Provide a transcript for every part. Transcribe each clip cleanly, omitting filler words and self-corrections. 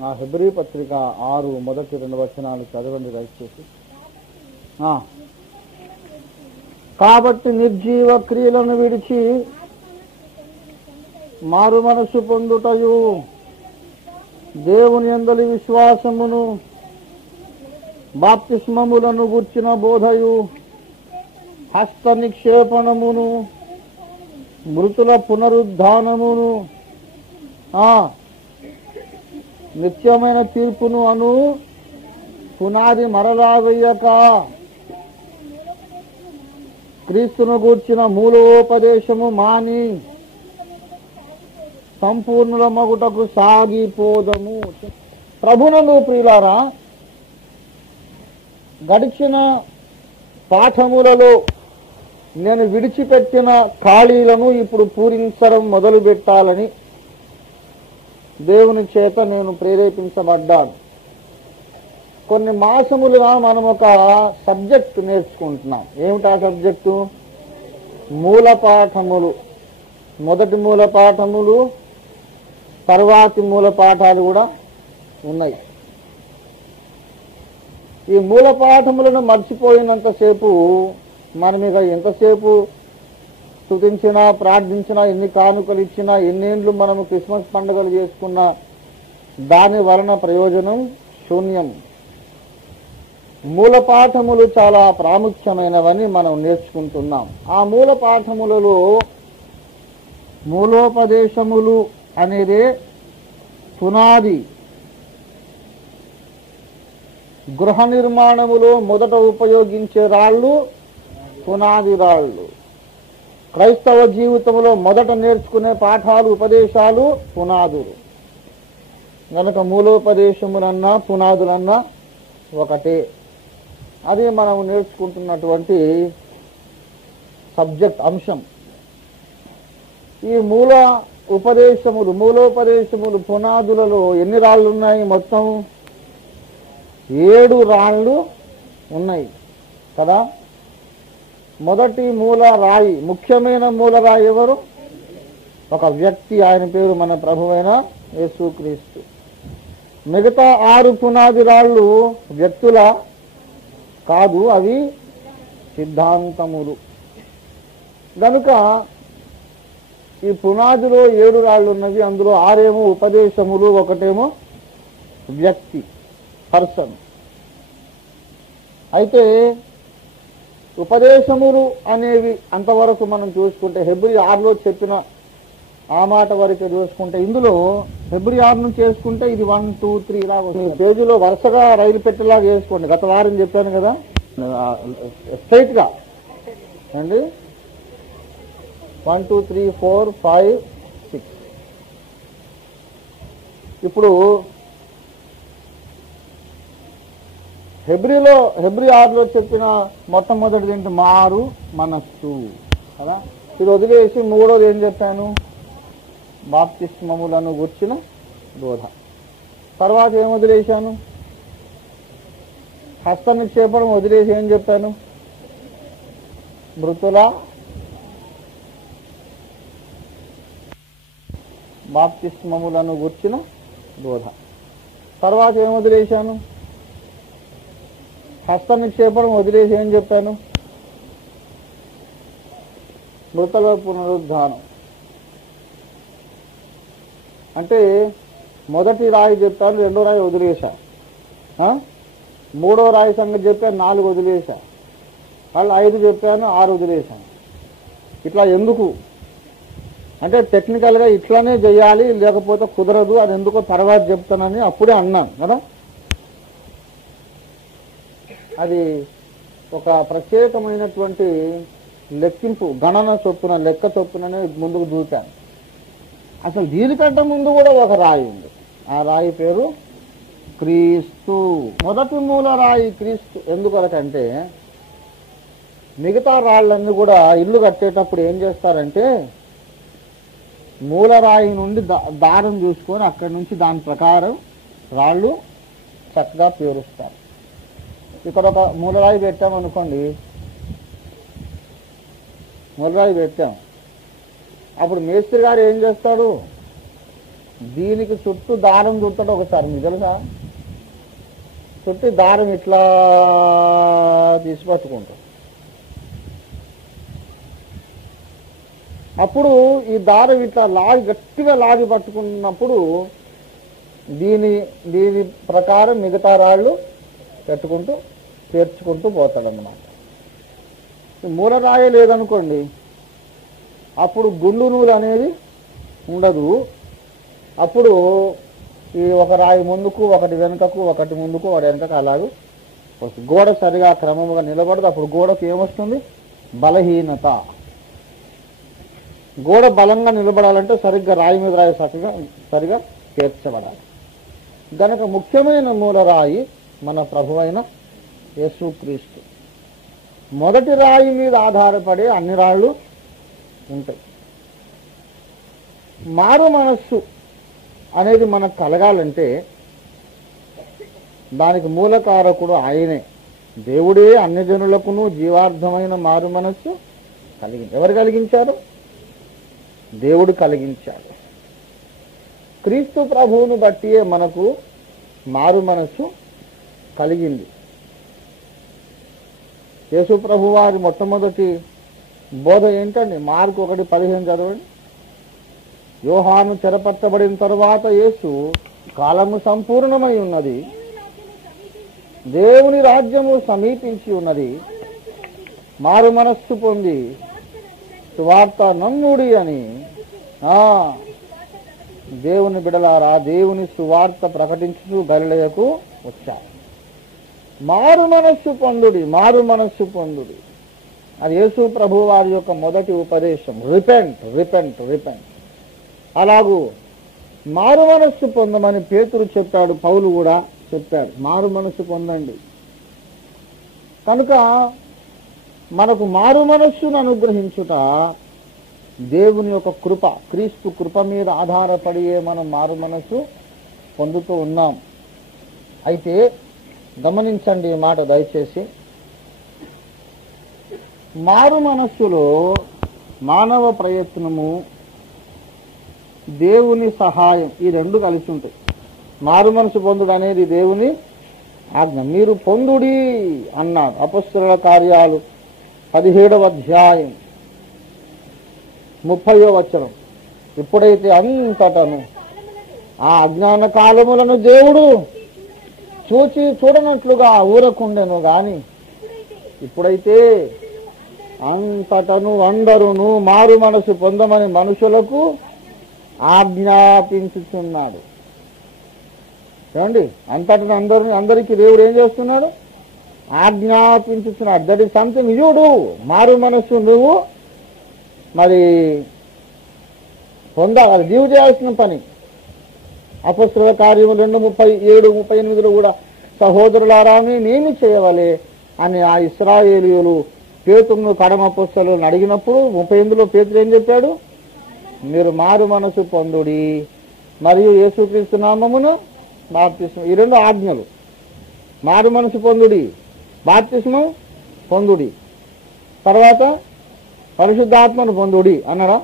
నా హెబ్రీ పత్రిక 6 మొదటి 2 వచనాలు చదవండి దయచేసి. కాబట్టి నిర్జీవ క్రియలను విడిచి మారు మనసు పొందుటయు దేవుని యందలి విశ్వాసమును బాప్తిస్మములను గూర్చిన బోధయు హస్త నిక్షేపణమును మృతుల పునరుద్ధానమును నిత్యమైన తీర్పును అను పునాది మరలా వెయ్యక క్రీస్తును గూర్చిన మూలోపదేశము మాని సంపూర్ణుల మగుటకు సాగిపోదము. ప్రభునందు ప్రియులారా, గడిచిన పాఠములలో నేను విడిచిపెట్టిన ఖాళీలను ఇప్పుడు పూరించడం మొదలు పెట్టాలని దేవుని చేత నేను ప్రేరేపించబడ్డాను. కొన్ని మాసములుగా మనం ఒక సబ్జెక్టు నేర్చుకుంటున్నాం. ఏమిటా సబ్జెక్టు? మూల పాఠములు. మొదటి మూల పాఠములు, తర్వాతి మూల పాఠాలు కూడా ఉన్నాయి. ఈ మూల పాఠములను మర్చిపోయినంతసేపు మనం ఇక ఎంతసేపు స్తుతించినా, ప్రార్థించినా, ఎన్ని కానుకలు ఇచ్చినా, ఎన్నేండ్లు మనము క్రిస్మస్ పండుగలు చేసుకున్నా దాని వలన ప్రయోజనం శూన్యం. మూల పాఠములు చాలా ప్రాముఖ్యమైనవని మనం నేర్చుకుంటున్నాం. ఆ మూల పాఠములలో మూలోపదేశములు అనేదే పునాది. గృహ నిర్మాణములో మొదట ఉపయోగించే రాళ్ళు పునాది రాళ్ళు. క్రైస్తవ జీవితంలో మొదట నేర్చుకునే పాఠాలు, ఉపదేశాలు పునాదులు. గనక మూలోపదేశములన్నా పునాదులన్నా ఒకటే. అది మనం నేర్చుకుంటున్నటువంటి సబ్జెక్ట్, అంశం. ఈ మూలోపదేశములు పునాదులలో ఎన్ని రాళ్ళు ఉన్నాయి? మొత్తం 7 రాళ్ళు ఉన్నాయి కదా. మొదటి మూల రాయి, ముఖ్యమైన మూల రాయి ఎవరు? ఒక వ్యక్తి, ఆయన పేరు మన ప్రభువైన యేసుక్రీస్తు. మిగతా 6 పునాది రాళ్ళు వ్యక్తుల కాదు, అవి సిద్ధాంతములు. కనుక ఈ పునాదిలో 7 రాళ్ళు ఉన్నవి. అందులో 6 ఏమో ఉపదేశములు, ఒకటేమో వ్యక్తి, పర్సన్. అయితే ఉపదేశములు అనేవి అంతవరకు మనం చూసుకుంటే, హెబ్రీ 6లో చెప్పిన ఆ మాట వరకు చూసుకుంటే, ఇందులో హెబ్రీ 6 నుంచి చేసుకుంటే ఇది 1, 2, 3 ఇలాగ పేజీలో వరుసగా రైలు పెట్టేలాగా వేసుకోండి. గత వారం చెప్పాను కదా, స్ట్రైట్ గా అండి. 1, 2, 3, 4, 5, 6. ఇప్పుడు హెబ్రీ 6లో చెప్పిన మొట్టమొదటిది ఏంటి? మారు మనస్సు కదా. ఇది వదిలేసి 3వది ఏం చెప్పాను? బాప్తిస్మములను గూర్చిన బోధ. తర్వాత ఏం వదిలేశాను? హస్త నిక్షేపణం వదిలేసి ఏం చెప్పాను? మృతుల బాప్తిస్మములను గూర్చిన బోధ. తర్వాత ఏం వదిలేశాను? హస్త నిక్షేపణం వదిలేసి ఏం చెప్పాను? మృతుల పునరుద్ధానం. అంటే మొదటి రాయి చెప్పాను, 2వ రాయి వదిలేశా. 3వ రాయి సంగతి చెప్పాను, 4 వదిలేశా. వాళ్ళు 5 చెప్పాను, 6 వదిలేశాను. ఇట్లా ఎందుకు అంటే టెక్నికల్గా ఇట్లానే చేయాలి, లేకపోతే కుదరదు, అది ఎందుకో తర్వాత చెప్తానని అప్పుడే అన్నాను కదా. అది ఒక ప్రత్యేకమైనటువంటి లెక్కింపు, గణన చొప్పున, లెక్క చొప్పుననే ముందుకు దూకాను. అసలు దీనికంటే ముందు కూడా ఒక రాయి ఉంది. ఆ రాయి పేరు క్రీస్తు. మొదటి మూల రాయి క్రీస్తు. ఎందుకొరకంటే మిగతా రాళ్ళన్నీ కూడా ఇల్లు కట్టేటప్పుడు ఏం చేస్తారంటే, మూల రాయి నుండి దారం చూసుకొని అక్కడి నుంచి దాని ప్రకారం రాళ్ళు చక్కగా పేరుస్తారు. ఇక్కడ ఒక మూలరాయి పెట్టామనుకోండి, మూలరాయి పెట్టాం, అప్పుడు మేస్త్రి గారు ఏం చేస్తాడు? దీనికి చుట్టూ దారం చుట్టడం ఒకసారి మీకు తెలుసా? చుట్టూ దారం ఇట్లా తీసి పట్టుకుంటాం. అప్పుడు ఈ దారం ఇట్లా గట్టిగా లాగి పట్టుకున్నప్పుడు దీని ప్రకారం మిగతా రాళ్ళు పెట్టుకుంటూ పేర్చుకుంటూ పోతాడన్నమాట. మూలరాయి లేదనుకోండి, అప్పుడు గుండు నూలు అనేది ఉండదు. అప్పుడు ఈ ఒక రాయి ముందుకు, ఒకటి వెనుకకు, ఒకటి ముందుకు, ఒకటి వెనుకకు అలాగే వస్తుంది. గోడ సరిగా క్రమముగా నిలబడదు. అప్పుడు గోడకు ఏమొస్తుంది? బలహీనత. గోడ బలంగా నిలబడాలంటే సరిగ్గా రాయి మీద రాయి సరిగా పేర్చబడాలి. గనక ముఖ్యమైన మూలరాయి మన ప్రభువైన యేసుక్రీస్తు. మొదటి రాయి మీద ఆధారపడి అన్ని రాళ్ళు ఉంటాయి. మారు మనస్సు అనేది మనకు కలగాలంటే దానికి మూలకారకుడు ఆయనే. దేవుడే అన్ని జనులకును జీవార్థమైన మారు మనస్సు ఎవరు కలిగించారు? దేవుడు కలిగించాడు. క్రీస్తు ప్రభువును బట్టియే మనకు మారు మనస్సు కలిగింది. యేసు ప్రభు వారి మొట్టమొదటి బోధ ఏంటండి? మార్కు 1:15 చదవండి. యోహాను చెరపట్టబడిన తరువాత యేసు, కాలము సంపూర్ణమై ఉన్నది, దేవుని రాజ్యము సమీపించి ఉన్నది, మారు మనస్సు పొంది సువార్త నమ్ముడి అని. దేవుని బిడలారా, దేవుని సువార్త ప్రకటించుతూ గలిలయకు వచ్చారు. మారు మనస్సు పొందుడి, మారు మనస్సు పొందుడి. అది యేసు ప్రభు వారి యొక్క మొదటి ఉపదేశం. Repent, repent, repent. అలాగూ మారు మనస్సు పొందమని పేతురు చెప్పాడు, పౌలు కూడా చెప్పాడు, మారు మనస్సు పొందండి. కనుక మనకు మారు మనస్సును అనుగ్రహించుట దేవుని యొక్క కృప. క్రీస్తు కృప మీద ఆధారపడియే మనం మారు మనస్సు పొందుతూ ఉన్నాం. అయితే గమనించండి ఈ మాట దయచేసి. మారు మనస్సులో మానవ ప్రయత్నము, దేవుని సహాయం, ఈ రెండు కలిసి ఉంటాయి. మారు మనసు పొందుడు అనేది దేవుని ఆజ్ఞ. మీరు పొందుడి అన్నాడు. అపొస్తలుల కార్యాలు 17వ అధ్యాయం 30వ వచనం. ఇప్పుడైతే అంతటను ఆ అజ్ఞాన కాలములను దేవుడు చూడనట్లుగా ఊరకుండెను గాని, ఇప్పుడైతే అంతటను అందరును మారు మనసు పొందమని మనుషులకు ఆజ్ఞాపించుతున్నాడు. ఏమండి? అంతటను అందరికీ దేవుడు ఏం చేస్తున్నాడు? ఆజ్ఞాపించుతున్నాడు. That is something you do. మారు మనస్సు నువ్వు మరి పొందాలి, నీవు చేయాల్సిన పని. అపొస్తలుల కార్యము 2:37-38 కూడా సహోదరులారా నేమి చేయవలే అని ఆ ఇశ్రాయేలీయులు పేతురును కడమ అపొస్తలులను అడిగినప్పుడు 38లో పేతురు ఏం చెప్పాడు? మీరు మారు మనసు పొందుడి మరియు యేసుక్రీస్తు నామమును బాప్తిస్మం. ఈ రెండు ఆజ్ఞలు. మారు మనసు పొందుడి, బాప్తిస్మం పొందుడి, తర్వాత పరిశుద్ధాత్మను పొందుడి అన్నారా?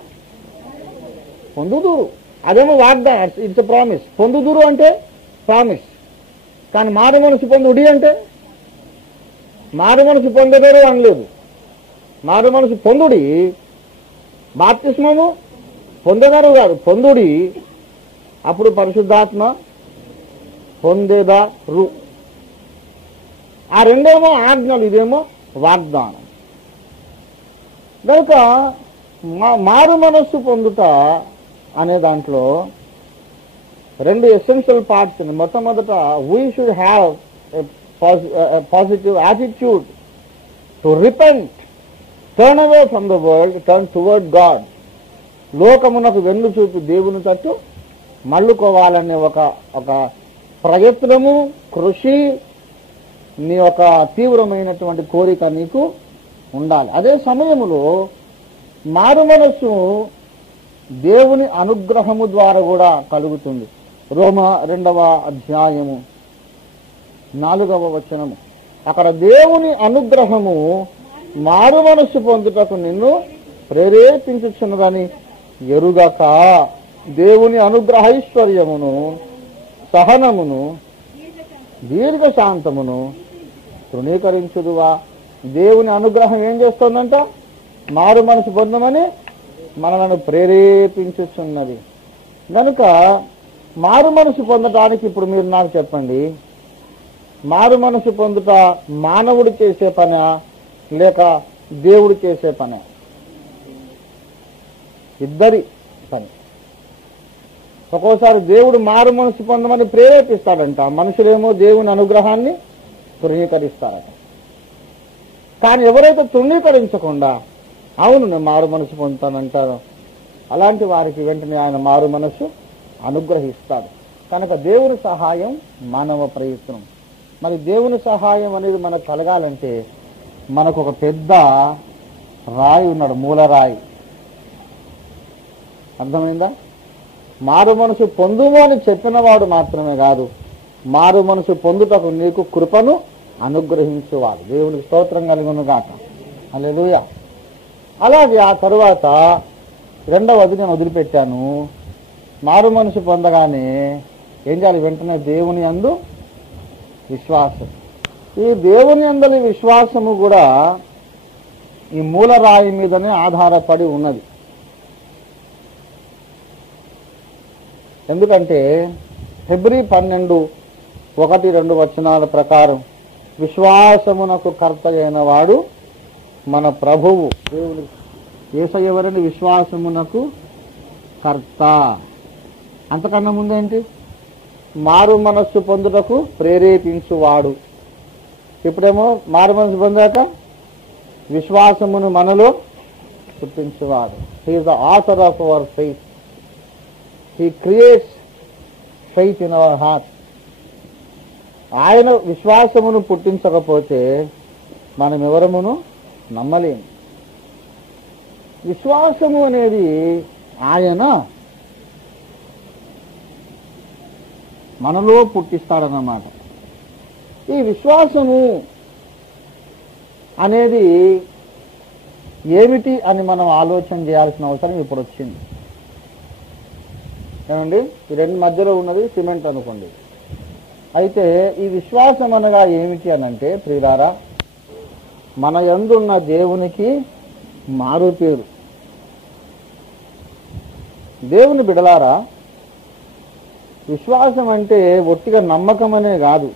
పొందుదురు, అదేమో వాగ్దానం, ఇట్స్ ఎ ప్రామిస్. పొందుదురు అంటే ప్రామిస్. కానీ మారు మనసు పొందుడి అంటే మారు మనసు పొందలేరు అనలేదు. మారు మనసు పొందుడి, బాప్తిస్మము పొందగారు గారు పొందుడి, అప్పుడు పరిశుద్ధాత్మ పొందేదారు. ఆ రెండేమో ఆజ్ఞలు, ఇదేమో వాగ్దానం. కనుక మారు మనస్సు పొందుట అనే దాంట్లో రెండు ఎసెన్షియల్ పార్ట్స్ ఉన్నాయి. మొట్టమొదట we should have positive attitude to repent, turn away from the world, turn towards God. లోకమునకు వెన్ను చూపి దేవుని తట్టు మళ్ళుకోవాలనే ఒక ప్రయత్నము, కృషి, నీ యొక్క తీవ్రమైనటువంటి కోరిక నీకు ఉండాలి. అదే సమయంలో మారు మనస్సు దేవుని అనుగ్రహము ద్వారా కూడా కలుగుతుంది. రోమా 2వ అధ్యాయము 4వ వచనము. అక్కడ దేవుని అనుగ్రహము మారు మనస్సు పొందుటకు నిన్ను ప్రేరేపించుచున్నదని ఎరుగక దేవుని అనుగ్రహైశ్వర్యమును, సహనమును, దీర్ఘశాంతమును తృణీకరించుదువా. దేవుని అనుగ్రహం ఏం చేస్తుందంట? మారు మనసు పొందమని మనలను ప్రేరేపించుచున్నది. కనుక మారు మనసు పొందటానికి ఇప్పుడు మీరు నాకు చెప్పండి, మారు మనసు పొందుట మానవుడు చేసే పనా లేక దేవుడు చేసే పనా? ఇద్దరి పని. ఒక్కోసారి దేవుడు మారు మనసు పొందమని ప్రేరేపిస్తాడంట, మనుషులేమో దేవుని అనుగ్రహాన్ని తృణీకరిస్తారట. కానీ ఎవరైతే తృణీకరించకుండా అవును నేను మారు మనసు పొందుతానంటారో అలాంటి వారికి వెంటనే ఆయన మారు మనసు అనుగ్రహిస్తాడు. కనుక దేవుని సహాయం మానవ ప్రయత్నం. మరి దేవుని సహాయం అనేది మనకు కలగాలంటే మనకు ఒక పెద్ద రాయి ఉన్నాడు, మూలరాయి. అర్థమైందా? మారు మనసు పొందుము అని చెప్పినవాడు మాత్రమే కాదు, మారు మనసు పొందుటకు నీకు కృపను అనుగ్రహించేవాడు. దేవునికి స్తోత్రం కలుగును గాక. హల్లెలూయా. అలాగే ఆ తరువాత రెండవది నేను వదిలిపెట్టాను. మారు మనసు పొందగానే ఏం చేయాలి? వెంటనే దేవుని యందు విశ్వాసం. ఈ దేవుని యందలి విశ్వాసము కూడా ఈ మూలరాయి మీదనే ఆధారపడి ఉన్నది. ఎందుకంటే హెబ్రీ 12:1-2 వచనాల ప్రకారం విశ్వాసమునకు కర్త అయిన వాడు మన ప్రభువు. దేవుని యేసయ్య ఎవరని? విశ్వాసమునకు కర్త. అంతకన్నా ముందేంటి? మారు మనస్సు పొందుటకు ప్రేరేపించువాడు. ఇప్పుడేమో మారు మనస్సు పొందాక విశ్వాసమును మనలో పుట్టించువాడు. He is the author of our faith. He creates faith in our heart. ఆయన విశ్వాసమును పుట్టించకపోతే మనం ఎవరమును నమ్మలేము. విశ్వాసము అనేది ఆయన మనలో పుట్టిస్తాడన్నమాట. ఈ విశ్వాసము అనేది ఏమిటి అని మనం ఆలోచన చేయాల్సిన అవసరం ఇప్పుడు వచ్చింది. ఏమండి? ఈ రెండు మధ్యలో ఉన్నది సిమెంట్ అనుకోండి. అయితే ఈ విశ్వాసం అనగా ఏమిటి అనంటే, ప్రియులారా, మన యందున్న దేవునికి మారు పేరు. దేవుని బిడలారా, విశ్వాసం అంటే ఒట్టిగా నమ్మకం అనే కాదు.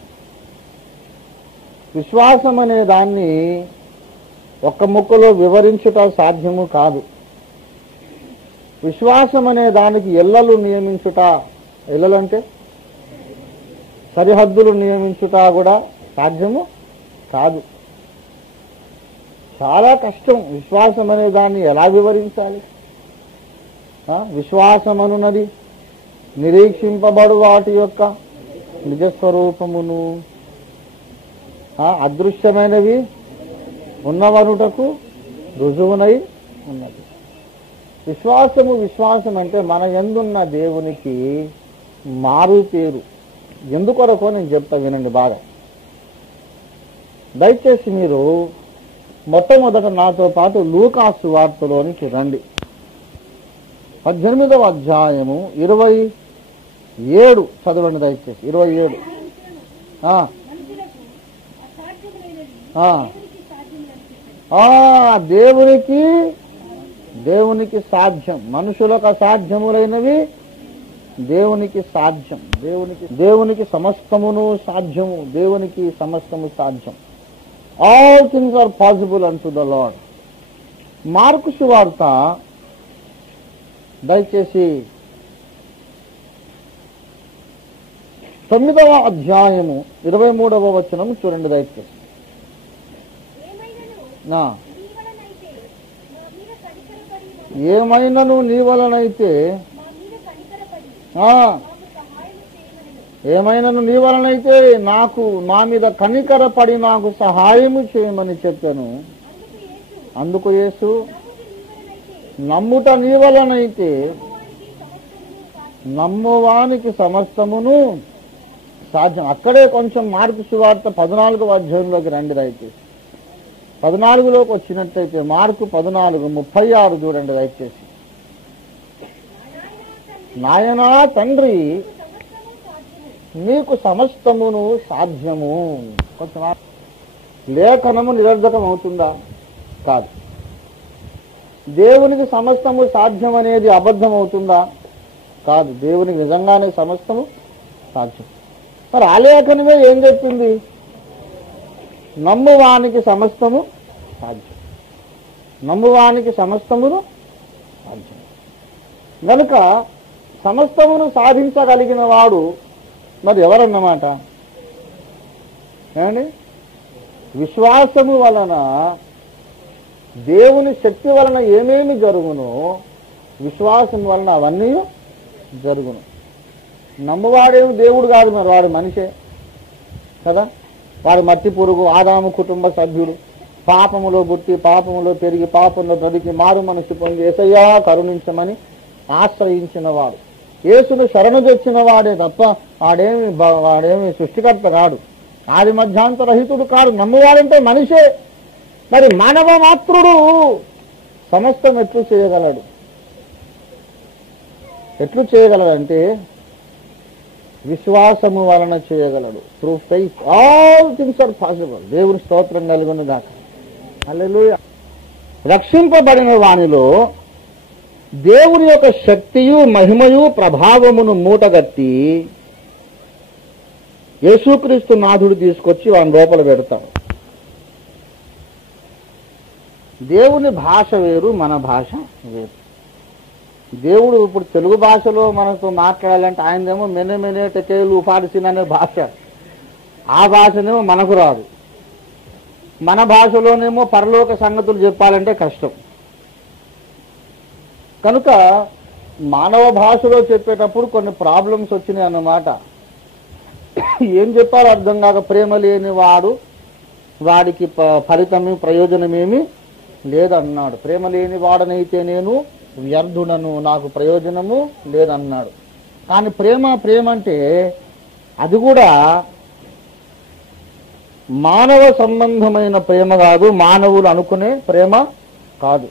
విశ్వాసం అనే దాన్ని ఒక్క ముక్కలో వివరించుట సాధ్యము కాదు. విశ్వాసం అనే దానికి ఎల్లలు నియమించుట, ఎల్లలంటే సరిహద్దులు నియమించుట కూడా సాధ్యము కాదు. చాలా కష్టం. విశ్వాసం అనే దాన్ని ఎలా వివరించాలి? విశ్వాసం అనున్నది నిరీక్షింపబడు వాటి యొక్క నిజస్వరూపమును, అదృశ్యమైనవి ఉన్నవనుటకు రుజువునై ఉన్నది. విశ్వాసం అంటే మన యందున్న దేవునికి మారు పేరు. ఎందుకొరకో నేను చెప్తా, వినండి బాగా. దయచేసి మీరు మొట్టమొదట నాతో పాటు లూకాసు వార్తలోనికి రండి. 18వ అధ్యాయము 27 చదవండి దయచేసి. 27. దేవునికి సాధ్యం, మనుషులకు అసాధ్యములైనవి దేవునికి సాధ్యం. దేవునికి సమస్తమును సాధ్యము. దేవునికి సమస్తము సాధ్యం. All things are possible unto the Lord. Mark సువార్త దయచేసి 9వ అధ్యాయము 23వ వచనం చూడండి దయచేసి. ఏమైనను నీ వలనైతే నాకు నా మీద కనికరపడి నాకు సహాయము చేయమని చెప్పాను. అందుకు యేసు, నమ్ముట నీ వలనైతే నమ్మువానికి సమస్తమును సాధ్యం. అక్కడే కొంచెం మార్కు సువార్త 14వ అధ్యాయంలోకి రండి దయచేసి. 14లోకి వచ్చినట్లయితే మార్కు 14:36 చూడండి దయచేసి. నాయనా తండ్రి మీకు సమస్తమును సాధ్యము. కొంచెం లేఖనము నిరర్ధకం అవుతుందా? కాదు. దేవునికి సమస్తము సాధ్యం అనేది అబద్ధం అవుతుందా? కాదు. దేవునికి నిజంగానే సమస్తము సాధ్యం. మరి ఆ లేఖనమే ఏం చెప్పింది? నమ్మువానికి సమస్తము సాధ్యం, నమ్మువానికి సమస్తమును సాధ్యం. గనుక సమస్తమును సాధించగలిగిన వాడు మరి ఎవరన్నమాట? ఏమండి? విశ్వాసము వలన దేవుని శక్తి వలన ఏమేమి జరుగునో విశ్వాసం వలన అవన్నీ జరుగును. నమ్మువాడేమి దేవుడు కాదు, మరి వాడు మనిషే కదా. వాడి మట్టి పురుగు, ఆదాము కుటుంబ సభ్యులు, పాపములో పుట్టి పాపములో పెరిగి పాపంలో బ్రతికి మారు మనసు పొంది యేసయ్యా కరుణించమని ఆశ్రయించిన వాడు, యేసును శరణు తెచ్చిన వాడే తప్ప వాడేమి సృష్టికర్త కాడు, ఆది మధ్యాంతరహితుడు కాడు. నమ్మువాడంటే మనిషే. మరి మానవ మాత్రుడు సమస్తం ఎట్లు చేయగలడు? ఎట్లు చేయగలడంటే విశ్వాసము వలన చేయగలడు. Through faith all things are possible. దేవుని స్తోత్రం కలుగును గాక. హల్లెలూయా. రక్షింపబడిన వానిలో దేవుని యొక్క శక్తియు మహిమయు ప్రభావమును మూటగట్టి యేసుక్రీస్తు నాథుడు తీసుకొచ్చి వాని లోపల పెడతాం. దేవుని భాష వేరు, మన భాష వేరు. దేవుడు ఇప్పుడు తెలుగు భాషలో మనతో మాట్లాడాలంటే ఆయనదేమో మెనే టెకేలు ఉపాధిసిన అనే భాష, ఆ భాషనేమో మనకు రాదు. మన భాషలోనేమో పరలోక సంగతులు చెప్పాలంటే కష్టం. కనుక మానవ భాషలో చెప్పేటప్పుడు కొన్ని ప్రాబ్లమ్స్ వచ్చినాయి అన్నమాట. ఏం చెప్పాలో అర్థం కాక ప్రేమ లేని వాడికి ఫలితమే ప్రయోజనమేమి లేదన్నాడు. ప్రేమ లేని వాడనైతే నేను వ్యర్థుడను, నాకు ప్రయోజనము లేదన్నాడు. కానీ ప్రేమ అంటే అది కూడా మానవ సంబంధమైన ప్రేమ కాదు, మానవులు అనుకునే ప్రేమ కాదు.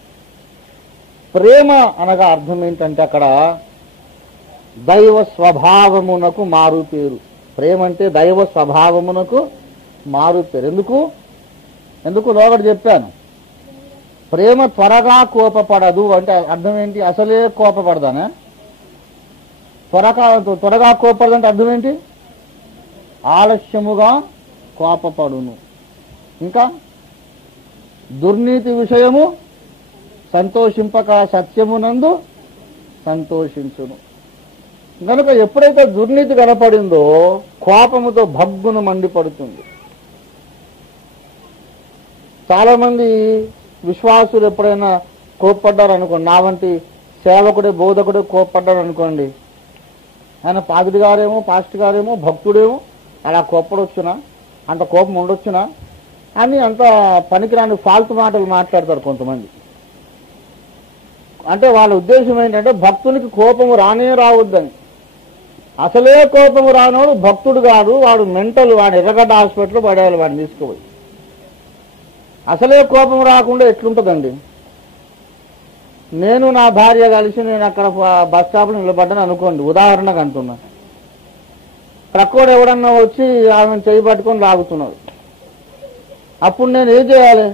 ప్రేమ అనగా అర్థం ఏంటంటే అక్కడ దైవ స్వభావమునకు మారు పేరు. ప్రేమ అంటే దైవ స్వభావమునకు మారు పేరు. ఎందుకు లోగడ చెప్పాను. ప్రేమ త్వరగా కోపపడదు అంటే అర్థం ఏంటి? అసలే కోపపడదానే. త్వరగా కోపపడదు అంటే అర్థం ఏంటి? ఆలస్యముగా కోపపడును. ఇంకా దుర్నీతి విషయము సంతోషింపక సత్యమునందు సంతోషించును. కనుక ఎప్పుడైతే దుర్నీతి కనపడిందో కోపముతో భగ్గును మండిపడుతుంది. చాలా మంది విశ్వాసులు ఎప్పుడైనా కోప్పడ్డారు అనుకోండి, నా వంటి సేవకుడే బోధకుడే కోప్పడ్డారు అనుకోండి, ఆయన పాదిరి గారేమో పాస్టర్ గారేమో భక్తుడేమో అలా కోప్పడొచ్చునా, అంత కోపం ఉండొచ్చునా అని అంత పనికిరాని ఫాల్తు మాటలు మాట్లాడతారు కొంతమంది. అంటే వాళ్ళ ఉద్దేశం ఏంటంటే భక్తునికి కోపము రానే రావద్దని. అసలే కోపము రానోడు భక్తుడు కాదు, వాడు మెంటల్, వాడు ఎర్రగడ్డ హాస్పిటల్లో పడేయాలి వాడిని తీసుకుపోయి. అసలే కోపం రాకుండా ఎట్లుంటుందండి? నేను నా భార్య కలిసి నేను అక్కడ బస్ స్టాప్లో నిలబడ్డాను అనుకోండి, ఉదాహరణకు అంటున్నా. ప్రక్కోడు ఎవడన్నా వచ్చి ఆమెను చేయి పట్టుకొని లాగుతున్నాడు. అప్పుడు నేను ఏం చేయాలి?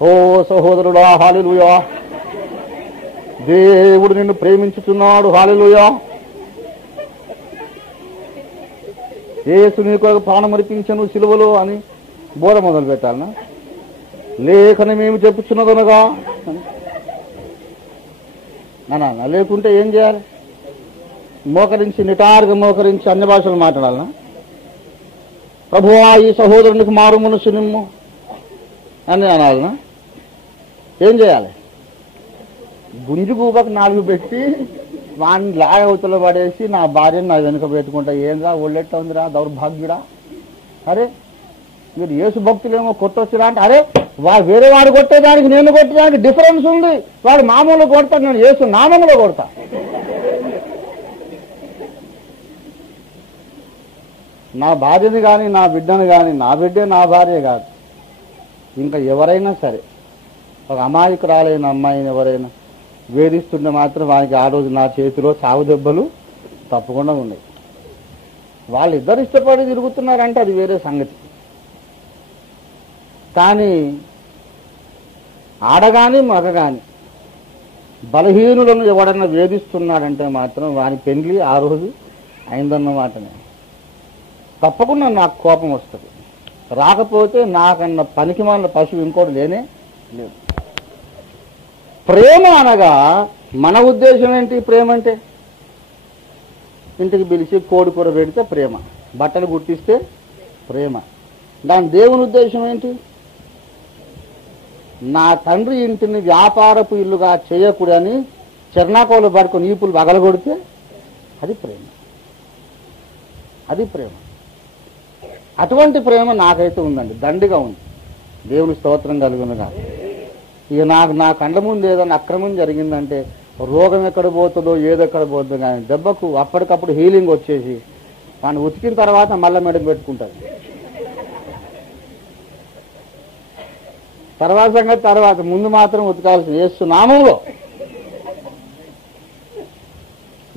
ఓ సహోదరుడా, హల్లెలూయా, దేవుడు నిన్ను ప్రేమించుతున్నాడు, హల్లెలూయా, యేసు నీకు ప్రాణమర్పించను సిలువలో అని బోధ మొదలు పెట్టాలనా? లేఖనమేమి చెప్పుచున్నదనగా అన్నా. లేకుంటే ఏం చేయాలి? మోకరించి నిటారుగా మోకరించి అన్ని భాషలు మాట్లాడాలనా? ప్రభువా ఈ సహోదరునికి మారు మనసు నిమ్ము అని అనాలనా? ఏం చేయాలి? గుంజు గూబకు 4 పెట్టి వాడిని లాగవతలో పడేసి నా భార్యను నా వెనుక పెట్టుకుంటా. ఏందా ఒళ్ళెట్ట ఉందిరా దౌర్భాగ్యుడా, అరే మీరు యేసు భక్తులేమో కొట్టొచ్చురా అంటే, అరే వేరే వాడు కొట్టేదానికి నేను కొట్టేదానికి డిఫరెన్స్ ఉంది. వాడు మామూలు కొడతాడు, నేను యేసు నామములో కొడతా. నా భార్యని కానీ నా బిడ్డను కానీ, నా బిడ్డే నా భార్య కాదు, ఇంకా ఎవరైనా సరే, ఒక అమాయకురాలైన అమ్మాయిని ఎవరైనా వేధిస్తుంటే మాత్రం వానికి ఆ రోజు నా చేతిలో చావు దెబ్బలు తప్పకుండా ఉన్నాయి. వాళ్ళిద్దరు ఇష్టపడి తిరుగుతున్నారంటే అది వేరే సంగతి. కానీ ఆడగాని మగగాని బలహీనులను ఎవడన్నా వేధిస్తున్నాడంటే మాత్రం వాని పెండ్లి ఆ రోజు అయిందన్నమాటనే. తప్పకుండా నాకు కోపం వస్తుంది. రాకపోతే నాకన్నా పనికిమాలిన పశువు ఇంకోటి లేనే లేదు. ప్రేమ అనగా మన ఉద్దేశం ఏంటి? ప్రేమ అంటే ఇంటికి పిలిచి కోడి కూర పెడితే ప్రేమ, బట్టలు గుట్టిస్తే ప్రేమ. దాని దేవుని ఉద్దేశం ఏంటి? నా తండ్రి ఇంటిని వ్యాపారపు ఇల్లుగా చేయకూడని చెర్నాకోలు పడుకొని ఈపులు పగలగొడితే అది ప్రేమ. అది ప్రేమ. అటువంటి ప్రేమ నాకైతే ఉందండి, దండిగా ఉంది. దేవుని స్తోత్రం కలుగునుగా. ఇక నా కండ్ల ముందు ఏదైనా అక్రమం జరిగిందంటే రోగం ఎక్కడ పోతుందో ఏదెక్కడ పోతుందో కానీ దెబ్బకు అప్పటికప్పుడు హీలింగ్ వచ్చేసి వాడిని ఉతికిన తర్వాత మళ్ళా మెడ పెట్టుకుంటుంది. తర్వాత సంగతి తర్వాత, ముందు మాత్రం ఉతకాల్సిన యేసు నామంలో.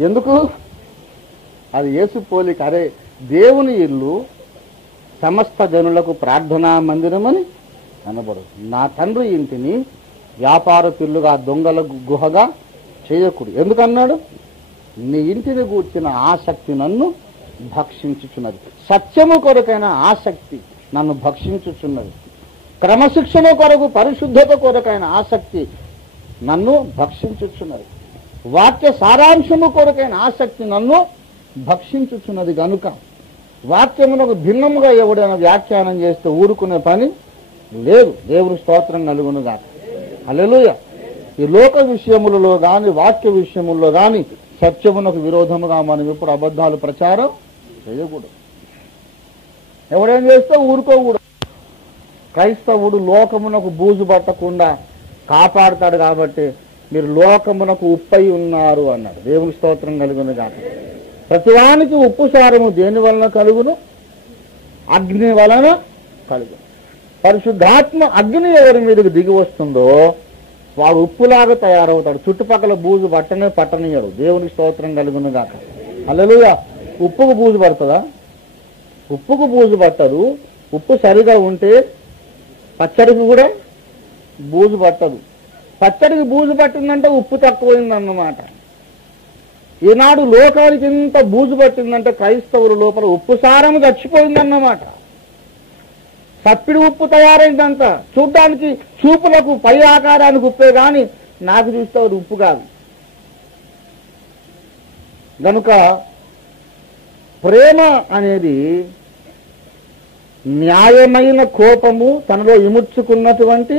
ఎందుకు? అది యేసు పోలిక. అరే, దేవుని ఇల్లు సమస్త జనులకు ప్రార్థనా మందిరమని అనబడు. నా తండ్రి ఇంటిని వ్యాపార పిల్లుగా దొంగల గుహగా చేయకూడదు. ఎందుకన్నాడు? నీ ఇంటిని గూర్చిన ఆసక్తి నన్ను భక్షించుచున్నది. సత్యము కొరకైన ఆసక్తి నన్ను భక్షించుచున్నది. క్రమశిక్షణ కొరకు, పరిశుద్ధత కొరకైన ఆసక్తి నన్ను భక్షించుచున్నది. వాక్య సారాంశము కొరకైన ఆసక్తి నన్ను భక్షించుచున్నది. గనుక వాక్యమునకు భిన్నముగా ఎవడైనా వ్యాఖ్యానం చేస్తే ఊరుకునే పని లేదు. దేవుని స్తోత్రం కలుగునుగా. హల్లెలూయా. ఈ లోక విషయములలో గాని వాక్య విషయముల్లో గాని సత్యమునకు విరోధముగా మనం ఇప్పుడు అబద్ధాలు ప్రచారం చేయకూడదు. ఎవడేం చేస్తే ఊరుకోకూడదు. క్రైస్తవుడు లోకమునకు బూజు పట్టకుండా కాపాడుతాడు కాబట్టి మీరు లోకమునకు ఉప్పై ఉన్నారు అన్నాడు. దేవుని స్తోత్రం కలుగును గాక. ప్రతివానికి ఉప్పు సారము దేని వలన కలుగును? అగ్ని వలన కలుగును. పరిశుద్ధాత్మ అగ్ని ఎవరి మీదకి దిగి వస్తుందో వాడు ఉప్పులాగా తయారవుతాడు. చుట్టుపక్కల బూజు పట్టనీయడు. దేవుని స్తోత్రం కలుగును గాక. హల్లెలూయా. ఉప్పుకు బూజు పడుతుందా? ఉప్పుకు బూజు పట్టదు. ఉప్పు సరిగా ఉంటే పచ్చడికి కూడా బూజు పట్టదు. పచ్చడికి బూజు పట్టిందంటే ఉప్పు తక్కువైందన్నమాట. ఈనాడు లోకానికి ఇంత బూజు పట్టిందంటే క్రైస్తవుల లోపల ఉప్పు సారం చచ్చిపోయిందన్నమాట. సప్పిడి ఉప్పు తయారైందంతా. చూడ్డానికి చూపులకు పై ఆకారానికి ఉప్పే గాని నాకు చూస్తే అది ఉప్పు కాదు. గనుక ప్రేమ అనేది న్యాయమైన కోపము, తనలో ఇముడ్చుకున్నటువంటి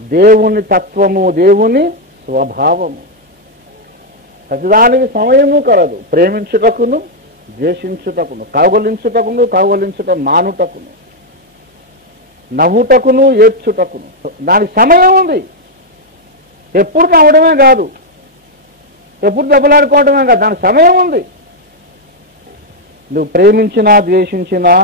దేవుని తత్వము, దేవుని స్వభావము. ప్రతిదానికి సమయము కలదు. ప్రేమించుటకును, ద్వేషించుటకును, కౌగలించుట మానుటకును, నవ్వుటకును, ఏడ్చుటకును. దానికి సమయం ఉంది. ఎప్పుడు నవ్వడమే కాదు, ఎప్పుడు దెబ్బలాడుకోవడమే కాదు, దానికి సమయం ఉంది. నువ్వు ప్రేమించినా, ద్వేషించినా,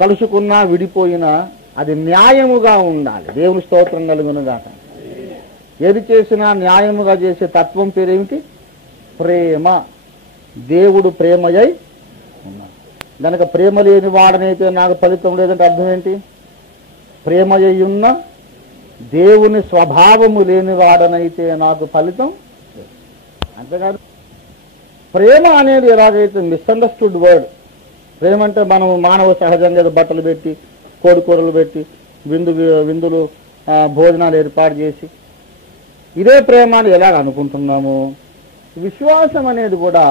కలుసుకున్నా, విడిపోయినా అది న్యాయముగా ఉండాలి. దేవుని స్తోత్రం కలుగును గాక. ఏది చేసినా న్యాయముగా చేసే తత్వం పేరేమిటి? ప్రేమ. దేవుడు ప్రేమయై ఉన్నాడు. గనక ప్రేమ లేని వాడనైతే నాకు ఫలితం లేదంటే అర్థం ఏంటి? ప్రేమయై ఉన్న దేవుని స్వభావము లేని వాడనైతే నాకు ఫలితం లేదు. అంతేకాదు, ప్రేమ అనేది ఎలాగైతే మిస్అండర్స్టూడ్ వర్డ్. ప్రేమ అంటే మనం మానవ సహజంగా బట్టలు పెట్టి, కోడి కూరలు పెట్టి, విందులు భోజనాలు ఏర్పాటు చేసి ఇదే ప్రేమ అని ఎలాగ అనుకుంటున్నాము. విశ్వాసం అనేది కూడా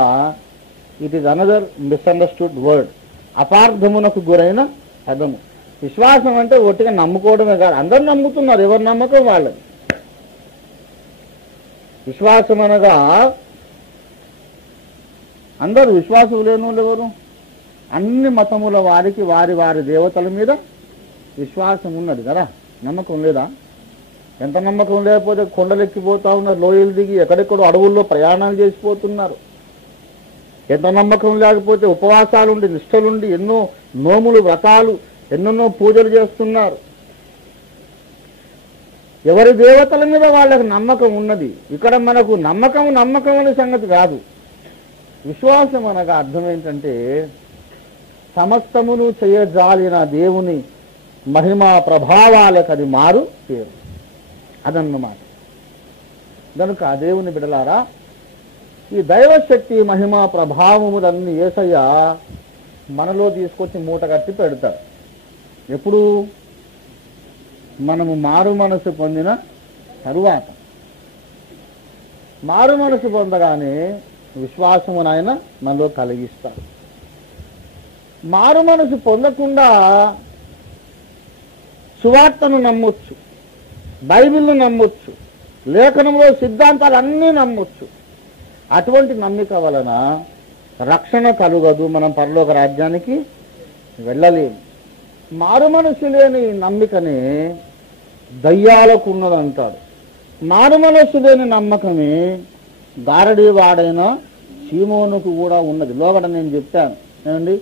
it is another misunderstood word. అపార్థమునకు గురైన పదము. విశ్వాసం అంటే ఒట్టిగా నమ్ముకోవడమే కాదు. అందరు నమ్ముతున్నారు, ఎవరు నమ్మకం వాళ్ళది. విశ్వాసం అనగా అందరూ విశ్వాసం లేని వాళ్ళు ఎవరు? అన్ని మతముల వారికి వారి వారి దేవతల మీద విశ్వాసం ఉన్నది కదా. నమ్మకం లేదా? ఎంత నమ్మకం లేకపోతే కొండలెక్కిపోతా ఉన్నారు, లోయలు దిగి ఎక్కడెక్కడో అడవుల్లో ప్రయాణాలు చేసిపోతున్నారు. ఎంత నమ్మకం లేకపోతే ఉపవాసాలుండి, నిష్టలుండి, ఎన్నో నోములు, వ్రతాలు, ఎన్నెన్నో పూజలు చేస్తున్నారు. ఎవరి దేవతల మీద వాళ్ళకు నమ్మకం ఉన్నది. ఇక్కడ మనకు నమ్మకం అనే సంగతి కాదు. విశ్వాసం అనగా అర్థం ఏంటంటే సమస్తమును చేయజాలిన దేవుని మహిమా ప్రభావాలకు అది మారు పేరు, అదన్నమాట. కనుక దేవుని బిడలారా, ఈ దైవశక్తి మహిమా ప్రభావములన్నీ యేసయ్య మనలో తీసుకొచ్చి మూట కట్టి పెడతాడు. ఎప్పుడు? మనము మారు మనసు పొందిన తరువాత. మారు మనసు పొందగానే విశ్వాసమును ఆయన మనలో కలిగిస్తాడు. మారు మనసు పొందకుండా సువార్తను నమ్మొచ్చు, బైబిల్ను నమ్మొచ్చు, లేఖనంలో సిద్ధాంతాలన్నీ నమ్మొచ్చు. అటువంటి నమ్మిక వలన రక్షణ కలుగదు, మనం పరలోక రాజ్యానికి వెళ్ళలేము. మారు మనసు లేని నమ్మికనే దయ్యాలకు ఉన్నదంటాడు. మారు మనసు లేని నమ్మకమే గారడీ వాడైన సీమోనుకు కూడా ఉన్నది. లోగడ నేను చెప్పాను ఏమండి,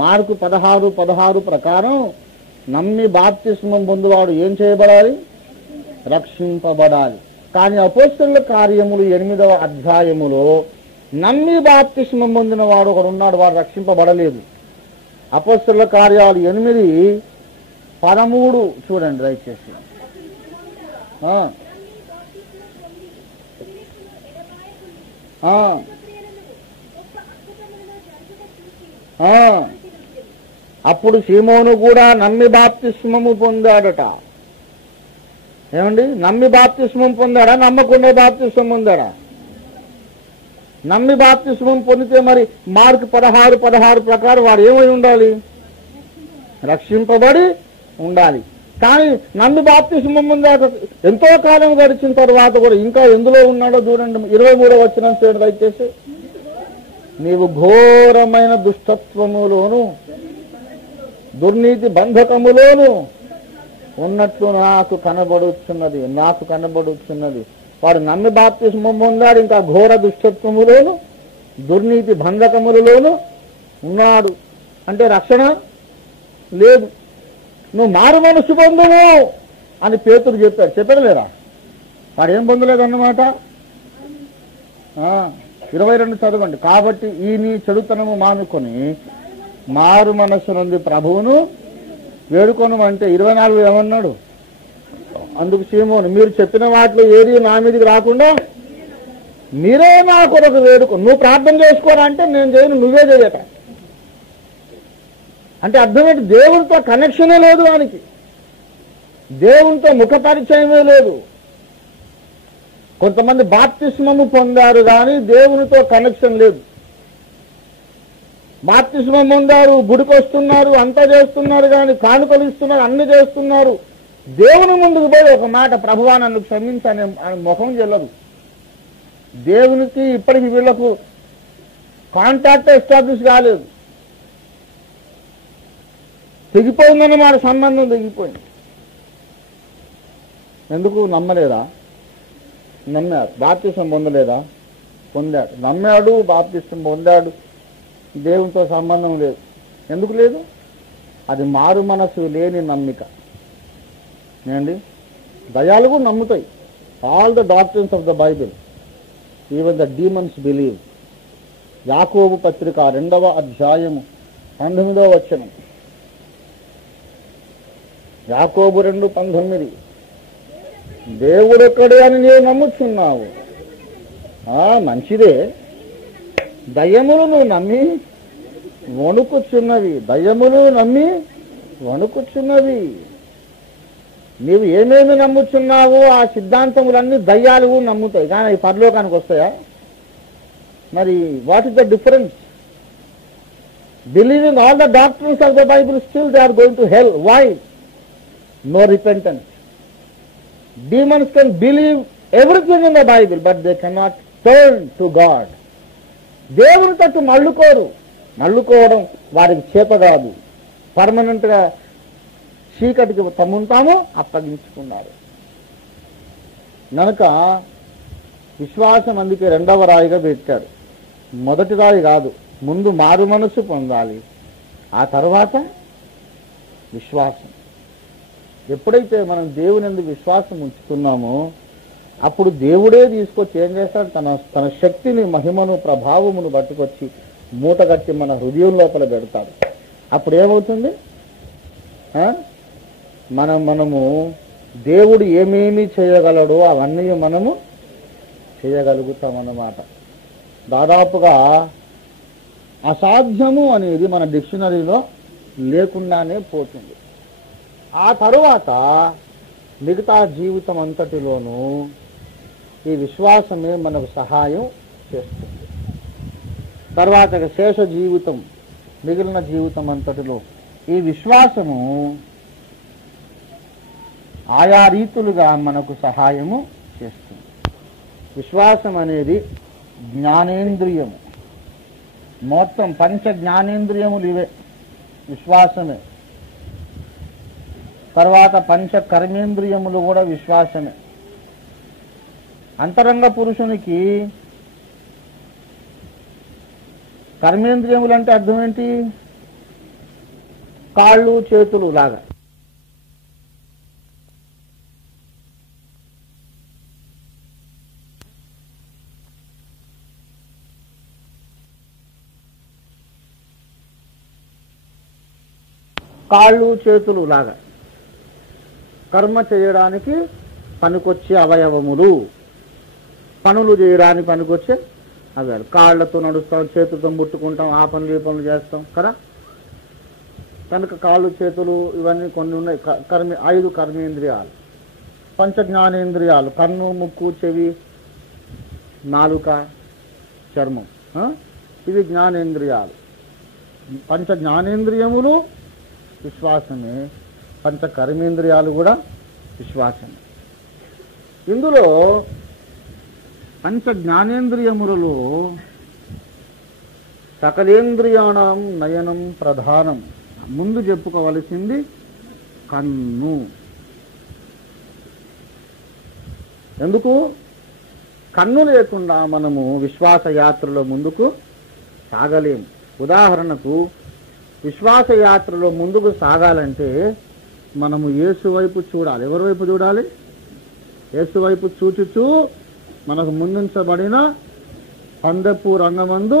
మార్కు 16:16 ప్రకారం నమ్మి బాప్తిస్మం పొందువాడు ఏం చేయబడాలి? రక్షింపబడాలి. కానీ అపోస్తలుల కార్యములు 8వ అధ్యాయములో నమ్మి బాప్తిస్మం పొందిన వాడు ఒకడు ఉన్నాడు, వాడు రక్షింపబడలేదు. అపోస్తలుల కార్యాలు 8:13 చూడండి దయచేసి. అప్పుడు సీమోను కూడా నమ్మి బాప్తిస్మము పొందాడట. ఏమండి, నమ్మి బాప్తిస్మం పొందాడా? నమ్మకుండా బాప్తిస్మం పొందాడా? నమ్మి బాప్తిస్మం పొందితే మరి మార్కు 16:16 ప్రకారం వాడు ఏమై ఉండాలి? రక్షింపబడి ఉండాలి. కానీ నమ్మి బాప్తిస్మం పొందాక ఎంతో కాలం గడిచిన తర్వాత కూడా ఇంకా ఎందులో ఉన్నాడో చూడండి. 23వ వచనం చూడండి దయచేసి. నీవు ఘోరమైన దుష్టత్వములోను దుర్నీతి బంధకములోను ఉన్నట్లు నాకు కనబడుచున్నది. వాడు నమ్మి బాప్తిస్మం పొందాడు, ఇంకా ఘోర దుష్టత్వములోను దుర్నీతి బంధకములలోను ఉన్నాడు. అంటే రక్షణ లేదు. నువ్వు మారు మనసు పొందును అని పేతురు చెప్పాడు లేరా? వాడు ఏం పొందలేదన్నమాట. 22 చదవండి. కాబట్టి ఈ నీ చెడుతనము మానుకొని మారు మనస్సు నుండి ప్రభువును వేడుకొను అంటే 24 ఏమన్నాడు? అందుకు సీమోను, మీరు చెప్పిన వాటిలో ఏది నా మీదకి రాకుండా మీరే నా కొరకు వేడుకో. నువ్వు ప్రార్థన చేసుకోరా అంటే నేను చేయను, నువ్వే చేయట. అంటే అర్థమేంటి? దేవునితో కనెక్షనే లేదు వానికి, దేవునితో ముఖ పరిచయమే లేదు. కొంతమంది బాప్తిస్మము పొందారు కానీ దేవునితో కనెక్షన్ లేదు. బాప్తిస్మం పొందారు, గుడికి వస్తున్నారు, అంతా చేస్తున్నారు, కానీ కానుకలు ఇస్తున్నారు, అన్ని చేస్తున్నారు. దేవుని ముందుకు పోయి ఒక మాట, ప్రభువా నన్ను క్షమించని ముఖం చెల్లదు. దేవునికి ఇప్పటికి వీళ్లకు కాంటాక్ట్ ఎస్టాబ్లిష్ కాలేదు. తెగిపోయిందని మాట, సంబంధం తెగిపోయింది. ఎందుకు? నమ్మలేదా? నమ్మాడు. బాప్తిస్మం పొందలేదా? పొందాడు. నమ్మాడు, బాప్తిస్మం పొందాడు, దేవునితో సంబంధం లేదు. ఎందుకు లేదు? అది మారు మనసు లేని నమ్మిక. ఏమండి, దయాలు కూడా నమ్ముతాయి. All the doctrines of the Bible, even the demons believe. యాకోబు పత్రిక 2వ అధ్యాయము 19వ వచనం. యాకోబు 2:19. దేవుడొక్కడే అని నీవు నమ్ముచున్నావు. మంచిదే. దయ్యములు నువ్వు నమ్మి వణుకుచున్నవి. నీవు ఏమేమి నమ్ముచున్నావో ఆ సిద్ధాంతములన్నీ దయ్యాలు నమ్ముతాయి, కానీ అవి పరలోకానికి వస్తాయా? మరి what is the difference? Believing all the doctrines of the Bible, still they are going to hell. Why? No repentance. Demons can believe everything in the Bible, but they cannot turn to God. దేవుని తట్టు మళ్ళుకోవడం వారికి చేత కాదు. Permanent గా చీకటికి తమను తాము అప్పగించుకున్నారు. కనుక విశ్వాసం అందుకే 2వ రాయిగా పెట్టాడు. మొదటి రాయి కాదు. ముందు మారు మనసు పొందాలి, ఆ తర్వాత విశ్వాసం. ఎప్పుడైతే మనం దేవుని యందు విశ్వాసం ఉంచుతున్నామో అప్పుడు దేవుడే తీసుకొచ్చి ఏం చేస్తాడు, తన శక్తిని, మహిమను, ప్రభావమును పట్టుకొచ్చి మూటగట్టి మన హృదయం లోపల పెడతాడు. అప్పుడు ఏమవుతుంది, మనము దేవుడు ఏమేమి చేయగలడో అవన్నీ మనము చేయగలుగుతామన్నమాట. దాదాపుగా అసాధ్యము అనేది మన డిక్షనరీలో లేకుండానే పోతుంది. ఆ తరువాత మిగతా జీవితం అంతటిలోనూ ఈ విశ్వాసమే మనకు సహాయం చేస్తుంది. తర్వాత శేష జీవితం, మిగిలిన జీవితం అంతటిలో ఈ విశ్వాసము ఆయా రీతులుగా మనకు సహాయము చేస్తుంది. విశ్వాసం అనేది జ్ఞానేంద్రియము. మొత్తం పంచ జ్ఞానేంద్రియములు ఇవే, విశ్వాసమే. తర్వాత పంచ కర్మేంద్రియములు కూడా విశ్వాసమే. అంతరంగ పురుషునికి కర్మేంద్రియములు అంటే అర్థం ఏంటి, కాళ్ళు చేతులు లాగా. కాళ్ళు చేతులు లాగా కర్మ చేయడానికి పనికొచ్చే అవయవములు, పనులు చేయడానికి పనికొచ్చే అవయవాలు. కాళ్ళతో నడుస్తాం, చేతులతో ముట్టుకుంటాం, ఆ పనులు ఈ పనులు చేస్తాం కదా. కనుక కాళ్ళు చేతులు ఇవన్నీ కొన్ని ఉన్నాయి. 5 కర్మేంద్రియాలు. పంచ జ్ఞానేంద్రియాలు కన్ను, ముక్కు, చెవి, నాలుక, చర్మం, ఇవి జ్ఞానేంద్రియాలు. పంచ జ్ఞానేంద్రియములు విశ్వాసమే, పంచ కర్మేంద్రియాలు కూడా విశ్వాసమే. ఇందులో పంచ జ్ఞానేంద్రియములలో సకలేంద్రియాణం నయనం ప్రధానం. ముందు చెప్పుకోవలసింది కన్ను. ఎందుకు? కన్ను లేకుండా మనము విశ్వాస యాత్రలో ముందుకు సాగలేము. ఉదాహరణకు విశ్వాస యాత్రలో ముందుకు సాగాలంటే మనము యేసు వైపు చూడాలి. ఎవరి వైపు చూడాలి? యేసు వైపు చూచుచూ మనకు ముందుంచబడిన పందెపు రంగమందు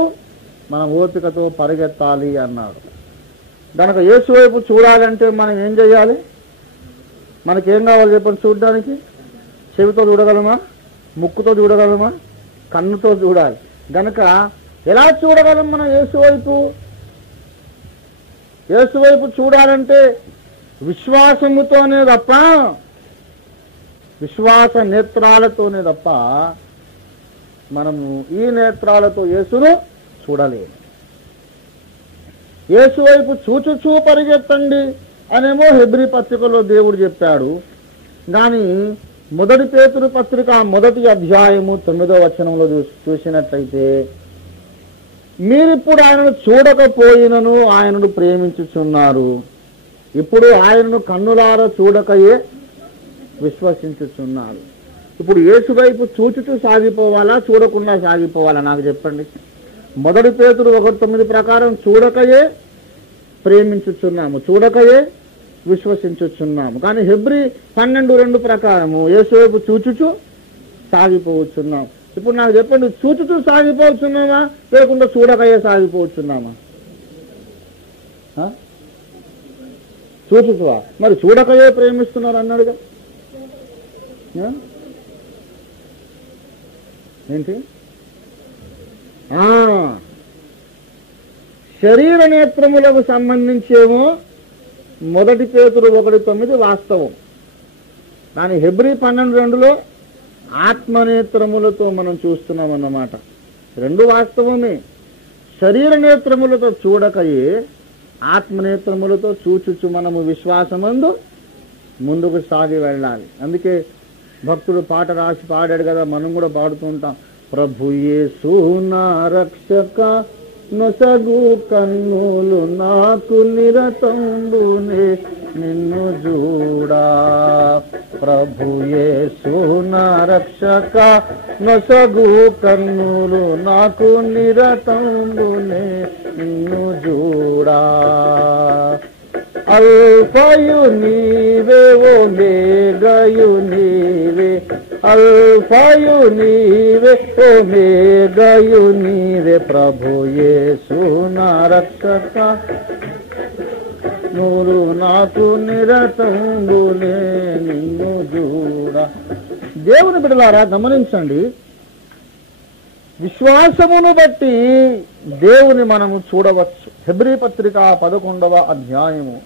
మనం ఓపికతో పరిగెత్తాలి అన్నాడు. కనుక యేసు వైపు చూడాలంటే మనం ఏం చేయాలి? మనకేం కావాలి చెప్పండి చూడడానికి? చెవితో చూడగలమా? ముక్కుతో చూడగలమా? కన్నుతో చూడాలి. గనక ఎలా చూడగలం మనం యేసు వైపు? యేసు వైపు చూడాలంటే విశ్వాసముతోనే తప్ప, విశ్వాస నేత్రాలతోనే తప్ప మనము ఈ నేత్రాలతో యేసును చూడలేము. యేసు వైపు చూచుచూ పరిగెత్తండి అనేమో హెబ్రీ పత్రికలో దేవుడు చెప్పాడు. కానీ మొదటి పేతురు పత్రిక 1వ అధ్యాయము 9వ వచనంలో చూసినట్లయితే, మీరిప్పుడు ఆయనను చూడకపోయినను ఆయనను ప్రేమించుచున్నారు, ఇప్పుడు ఆయనను కన్నులార చూడకయే విశ్వసించుచున్నారు. ఇప్పుడు యేసు వైపు చూచుచూ సాగిపోవాలా, చూడకుండా సాగిపోవాలా? నాకు చెప్పండి. మొదటి పేతురు 1:9 ప్రకారం చూడకయే ప్రేమించుచున్నాము, చూడకయే విశ్వసించుచున్నాము. కానీ హెబ్రీ 12:2 ప్రకారము యేసు వైపు చూచుచూ సాగిపోవచ్చున్నాము. ఇప్పుడు నాకు చెప్పండి, చూచుచూ సాగిపోవచ్చున్నామా లేకుండా చూడకయే సాగిపోవచ్చున్నామా? చూచుచువా? మరి చూడకయే ప్రేమిస్తున్నారు అన్నాడుగా. ఏంటి? శరీర నేత్రములకు సంబంధించేమో మొదటి పేతురు 1:9 వాస్తవం. కానీ హెబ్రీ 12:2లో ఆత్మనేత్రములతో మనం చూస్తున్నాం అన్నమాట. రెండు వాస్తవమే. శరీర నేత్రములతో చూడకయే ఆత్మనేత్రములతో చూచుచు మనము విశ్వాసమందు ముందుకు సాగి వెళ్ళాలి. అందుకే భక్తుడు పాట రాసి పాడాడు కదా, మనం కూడా పాడుతూ ఉంటాం. ప్రభు యేసు నా రక్షక, నొసగు కన్నులు నాకు నిరతంబునే నిన్ను చూడా. ప్రభు యేసు నా రక్షక, నొసగు కన్నులు నాకు నిరతంబునే నిన్ను చూడా. అల్ఫయు నీవే ఒమేగయు నీవే, అల్ఫయు నీవే ఒమేగయు నీవే, ప్రభు యేసు నా రక్షక, నూరు నాకు నిరతంబులే నిన్ను చూడ. దేవుని బిడ్డలారా గమనించండి, విశ్వాసమును బట్టి దేవుని మనము చూడవచ్చు. హెబ్రీ పత్రిక 11వ అధ్యాయము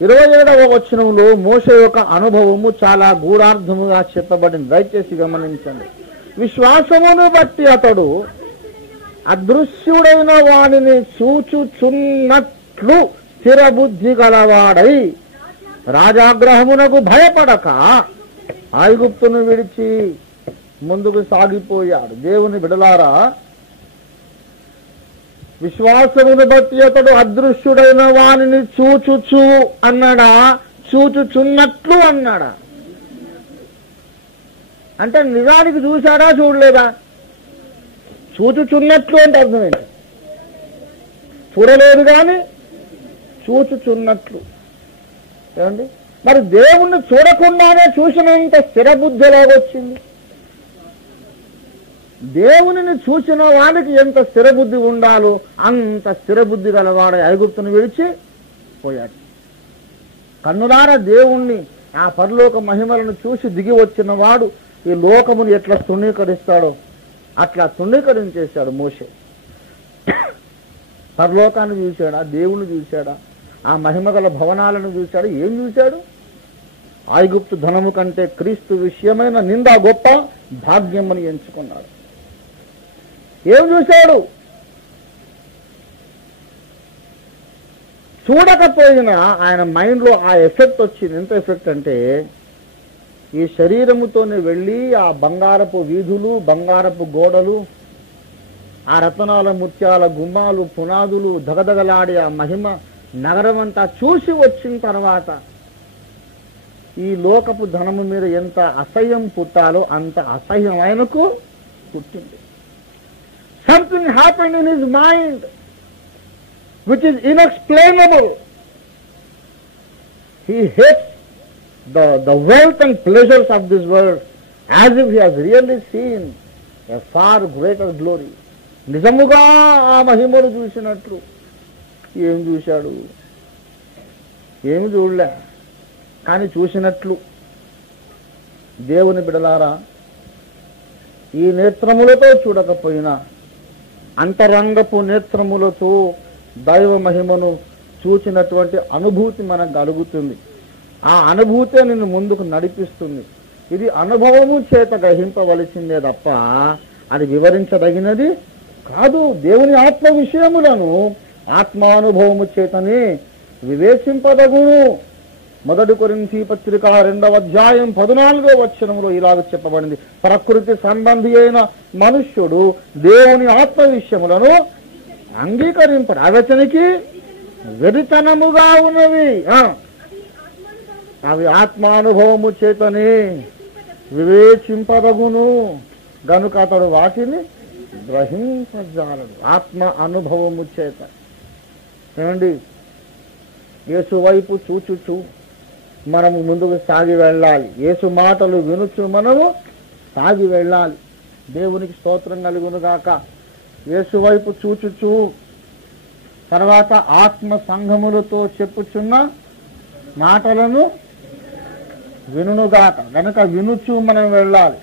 27వ వచనంలో మోషే యొక్క అనుభవము చాలా గూఢార్థముగా చెప్పబడింది. దయచేసి గమనించండి. విశ్వాసమును బట్టి అతడు అదృశ్యుడైన వాడిని చూచుచున్నట్లు స్థిరబుద్ధి గలవాడై రాజాగ్రహమునకు భయపడక ఐగుప్తును విడిచి ముందుకు సాగిపోయాడు. దేవుని బిడలారా, విశ్వాసమును బట్టి అతడు అదృశ్యుడైన వానిని చూచుచు అన్నాడా, చూచుచున్నట్లు అన్నాడా? అంటే నిజానికి చూశాడా, చూడలేదా? చూచుచున్నట్లు అంటే అర్థం ఏంటి? చూడలేదు కానీ చూచుచున్నట్లు. ఏమండి, మరి దేవుణ్ణి చూడకుండానే చూసినంత స్థిరబుద్ధి ఎలాగొచ్చింది? దేవునిని చూసిన వాడికి ఎంత స్థిరబుద్ధి ఉండాలో అంత స్థిరబుద్ధి గలవాడ ఐగుప్తును విడిచి పోయాడు. కన్నులారా దేవుణ్ణి, ఆ పరలోక మహిమలను చూసి దిగి వచ్చిన వాడు ఈ లోకమును ఎట్లా తృణీకరిస్తాడో అట్లా తృణీకరించేశాడు మోషే. పరలోకాన్ని చూశాడా, దేవుణ్ణి చూశాడా, ఆ మహిమగల భవనాలను చూశాడు? ఏం చూశాడు? ఐగుప్తు ధనము కంటే క్రీస్తు విషయమైన నింద గొప్ప భాగ్యమని ఎంచుకున్నాడు. ఏం చూశాడు? చూడకపోయినా ఆయన మైండ్లో ఆ ఎఫెక్ట్ వచ్చింది. ఎంత ఎఫెక్ట్ అంటే, ఈ శరీరముతోనే వెళ్ళి ఆ బంగారపు వీధులు, బంగారపు గోడలు, ఆ రతనాల ముత్యాల గుమ్మాలు, పునాదులు, దగదగలాడి ఆ మహిమ నగరం అంతా చూసి వచ్చిన తర్వాత ఈ లోకపు ధనము మీద ఎంత అసహ్యం పుట్టాలో అంత అసహ్యం ఆయనకు పుట్టింది. Something happened in his mind which is inexplainable. He hates the wealth and pleasures of this world as if he has really seen a far greater glory. నిజముగా ఆ మహిమను చూసినట్లు. ఏం చూశాడు? ఏమి చూడలే, కానీ చూసినట్లు. దేవుని బిడలారా, ఈ నేత్రములతో చూడకపోయినా అంతరంగపు నేత్రములతో దైవ మహిమను చూచినటువంటి అనుభూతి మనకు కలుగుతుంది. ఆ అనుభూతే నిన్ను ముందుకు నడిపిస్తుంది. ఇది అనుభవము చేత గ్రహింపవలసిందే తప్ప అది వివరించదగినది కాదు. దేవుని ఆత్మ విషయములను ఆత్మానుభవము చేతనే వివేచింపదగును. 1 కొరింథీ పత్రిక 2వ అధ్యాయం 14వ వచనములో ఇలాగ చెప్పబడింది, ప్రకృతి సంబంధి అయిన మనుష్యుడు దేవుని ఆత్మ విషయములను అంగీకరింపడు, అవతనికి వెరితనముగా ఉన్నవి. అవి ఆత్మానుభవము చేతనే వివేచింపదగును, గనుక అతడు వాటిని గ్రహింపజాలడు. ఆత్మ అనుభవము చేత. ఏమండి, యేసు వైపు చూచుచు మనము ముందుకు సాగి వెళ్ళాలి. యేసు మాటలు వినుచు మనము సాగి వెళ్ళాలి. దేవునికి స్తోత్రం కలుగునుగాక. యేసు వైపు చూచుచు, తర్వాత ఆత్మ సంఘములతో చెప్పుచున్న మాటలను వినుగాక. గనక వినుచు మనం వెళ్ళాలి.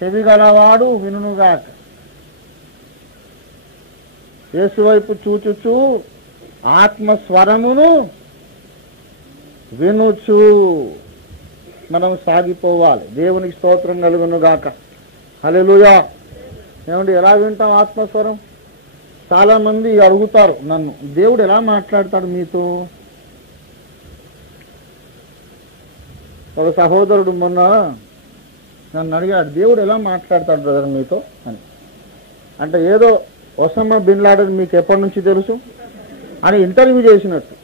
చెవి గలవాడు వినుగాక. యేసు వైపు చూచుచు ఆత్మస్వరమును వినుచు మనం సాగిపోవాలి. దేవునికి స్తోత్రం కలుగునుగాక. హల్లెలూయా. ఏమండి, ఎలా వింటాం ఆత్మస్వరం? చాలా మంది అడుగుతారు నన్ను, దేవుడు ఎలా మాట్లాడతాడు మీతో? ఒక సహోదరుడు మొన్న నన్ను అడిగాడు, దేవుడు ఎలా మాట్లాడతాడు బ్రదర్ మీతో అని. అంటే ఏదో ఒసామా బిన్ లాడెన్ మీకు ఎప్పటి నుంచి తెలుసు అని ఇంటర్వ్యూ చేసినట్టు.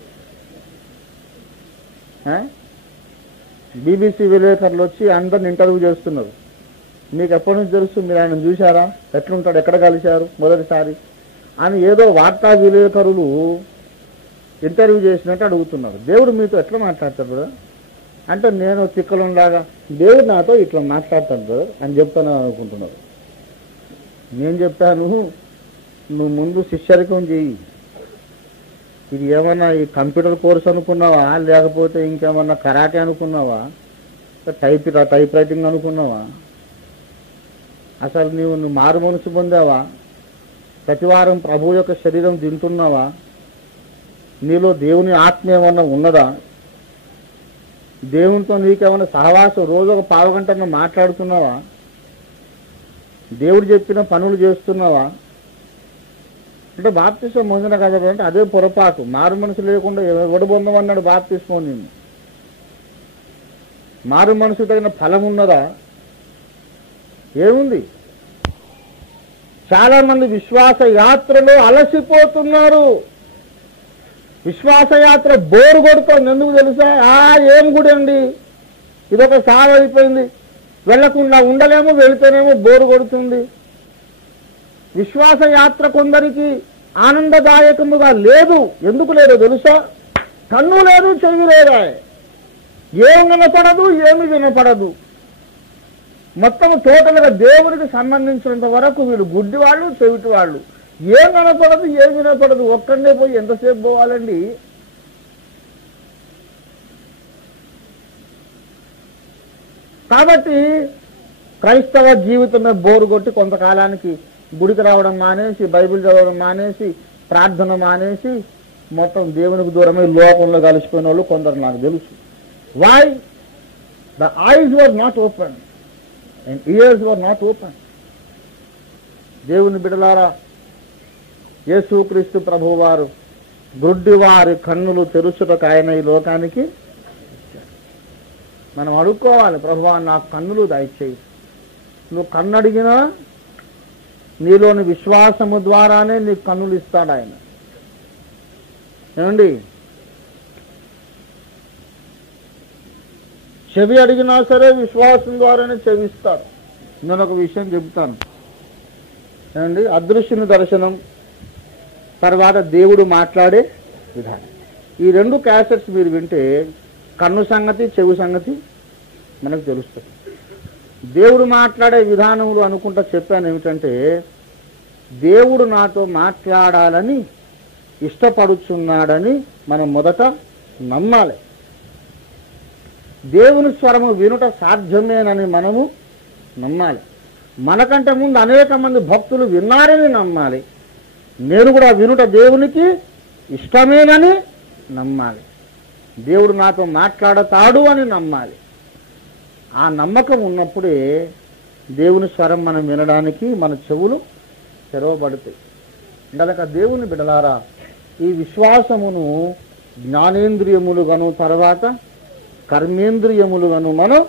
బీబీసీ విలేకరులు వచ్చి అందరిని ఇంటర్వ్యూ చేస్తున్నారు. మీకు ఎప్పటి నుంచి తెలుసు? మీరు ఆయన చూశారా? ఎట్లుంటాడు? ఎక్కడ కలిశారు మొదటిసారి అని ఏదో వార్తా విలేకరులు ఇంటర్వ్యూ చేసినట్టు అడుగుతున్నారు. దేవుడు మీతో ఎట్లా మాట్లాడతాడు కదా అంటే, నేను తిక్కలుండగా దేవుడు నాతో ఇట్లా మాట్లాడతాడు కదా అని చెప్తాను అనుకుంటున్నారు. నేను చెప్పాను, నువ్వు ముందు శిష్యరికం చెయ్యి. ఇది ఏమన్నా ఈ కంప్యూటర్ కోర్స్ అనుకున్నావా, లేకపోతే ఇంకేమన్నా కరాటే అనుకున్నావా, టైప్ రైటింగ్ అనుకున్నావా? అసలు నువ్వు మారు మనసు పొందావా? ప్రతివారం ప్రభు యొక్క శరీరం తింటున్నావా? నీలో దేవుని ఆత్మ ఏమన్నా ఉన్నదా? దేవునితో నీకేమన్నా సహవాసం రోజు ఒక పావు గంట మాట్లాడుతున్నావా? దేవుడు చెప్పిన పనులు చేస్తున్నావా? అంటే బాప్తిస్మం పొందిన కదా అంటే అదే పొరపాటు. మారు మనసు లేకుండా ఎవడు పొందమన్నాడు బాప్తిస్మం? నిన్ను మారు మనసు తగిన ఫలం ఉన్నదా? ఏముంది? చాలా మంది విశ్వాస యాత్రలో అలసిపోతున్నారు. విశ్వాస యాత్ర బోరు కొడుతోంది. ఎందుకు తెలుసా? ఏం గుడి అండి, ఇదొక సాగు అయిపోయింది, వెళ్లకుండా ఉండలేమో, వెళితేనేమో బోరు కొడుతుంది. విశ్వాస యాత్ర కొందరికి ఆనందదాయకముగా లేదు. ఎందుకు లేదో తెలుసా? కన్ను లేదు, చెవి లేదా, ఏం వినపడదు, ఏమి వినపడదు. మొత్తం టోటల్గా దేవునికి సంబంధించినంత వరకు వీళ్ళు గుడ్డి వాళ్ళు, చెవిటి వాళ్ళు. ఏం వినపడదు, ఏం వినపడదు. ఒక్కడే పోయి ఎంతసేపు పోవాలండి? కాబట్టి క్రైస్తవ జీవితమే బోరు కొట్టి కొంతకాలానికి గుడికి రావడం మానేసి, బైబిల్ చదవడం మానేసి, ప్రార్థన మానేసి, మొత్తం దేవునికి దూరమై లోకంలో కలిసిపోయిన వాళ్ళు కొందరు నాకు తెలుసు. Why? The eyes were not open and ears were not open. దేవుని బిడ్డలారా, యేసుక్రీస్తు ప్రభువు వారు గుడ్డివారి కన్నులు తెరుచుటకు ఆయన ఈ లోకానికి మనం అడుక్కోవాలి, ప్రభువా నాకు కన్నులు దయచేయి. నువ్వు కన్ను అడిగినా నీలోని విశ్వాసము ద్వారానే నీకు కన్నులు ఇస్తాడు ఆయన. ఏమండి? చెవి అడిగినా సరే విశ్వాసం ద్వారానే చెవిస్తాడు. నేను ఒక విషయం చెబుతాను. ఏమండి? అదృశ్యుని దర్శనం, తర్వాత దేవుడు మాట్లాడే విధానం, ఈ రెండు క్యాసెట్స్ మీరు వింటే కన్ను సంగతి, చెవి సంగతి మనకు తెలుస్తుంది. దేవుడు మాట్లాడే విధానములు అనుకుంటా చెప్పాను ఏమిటంటే, దేవుడు నాతో మాట్లాడాలని ఇష్టపడుచున్నాడని మనం మొదట నమ్మాలి. దేవుని స్వరము వినుట సాధ్యమేనని మనము నమ్మాలి. మనకంటే ముందు అనేక మంది భక్తులు విన్నారని నమ్మాలి. నేను కూడా వినుట దేవునికి ఇష్టమేనని నమ్మాలి. దేవుడు నాతో మాట్లాడతాడు అని నమ్మాలి. ఆ నమ్మకం ఉన్నప్పుడే దేవుని స్వరం మనం వినడానికి మన చెవులు తెరవబడతాయి. ఉండలేక దేవుని బిడలారా, ఈ విశ్వాసమును జ్ఞానేంద్రియములుగాను తర్వాత కర్మేంద్రియములుగాను మనం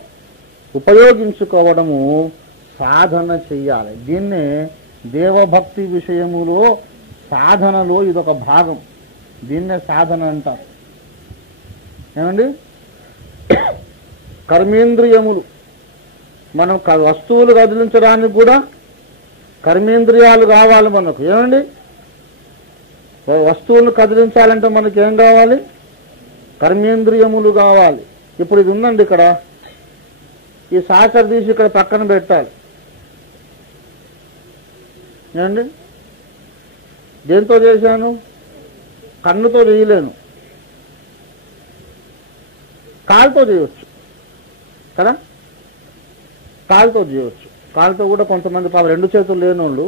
ఉపయోగించుకోవడము సాధన చెయ్యాలి. దీన్నే దేవభక్తి విషయములో సాధనలో ఇదొక భాగం. దీన్నే సాధన అంటారు. ఏమండి? కర్మేంద్రియములు, మనం వస్తువులు కదిలించడానికి కూడా కర్మేంద్రియాలు కావాలి మనకు. ఏమండి? వస్తువులను కదిలించాలంటే మనకి ఏం కావాలి? కర్మేంద్రియములు కావాలి. ఇప్పుడు ఇది ఉందండి, ఇక్కడ ఈ సాసర్ తీసి ఇక్కడ పక్కన పెట్టాలి. ఏమండి? దేంతో చేశాను? కన్నుతో చేయలేను, కాలుతో చేయవచ్చు కదా, కాలుతో చేయవచ్చు. కాలుతో కూడా కొంతమంది రెండు చేతులు లేని వాళ్ళు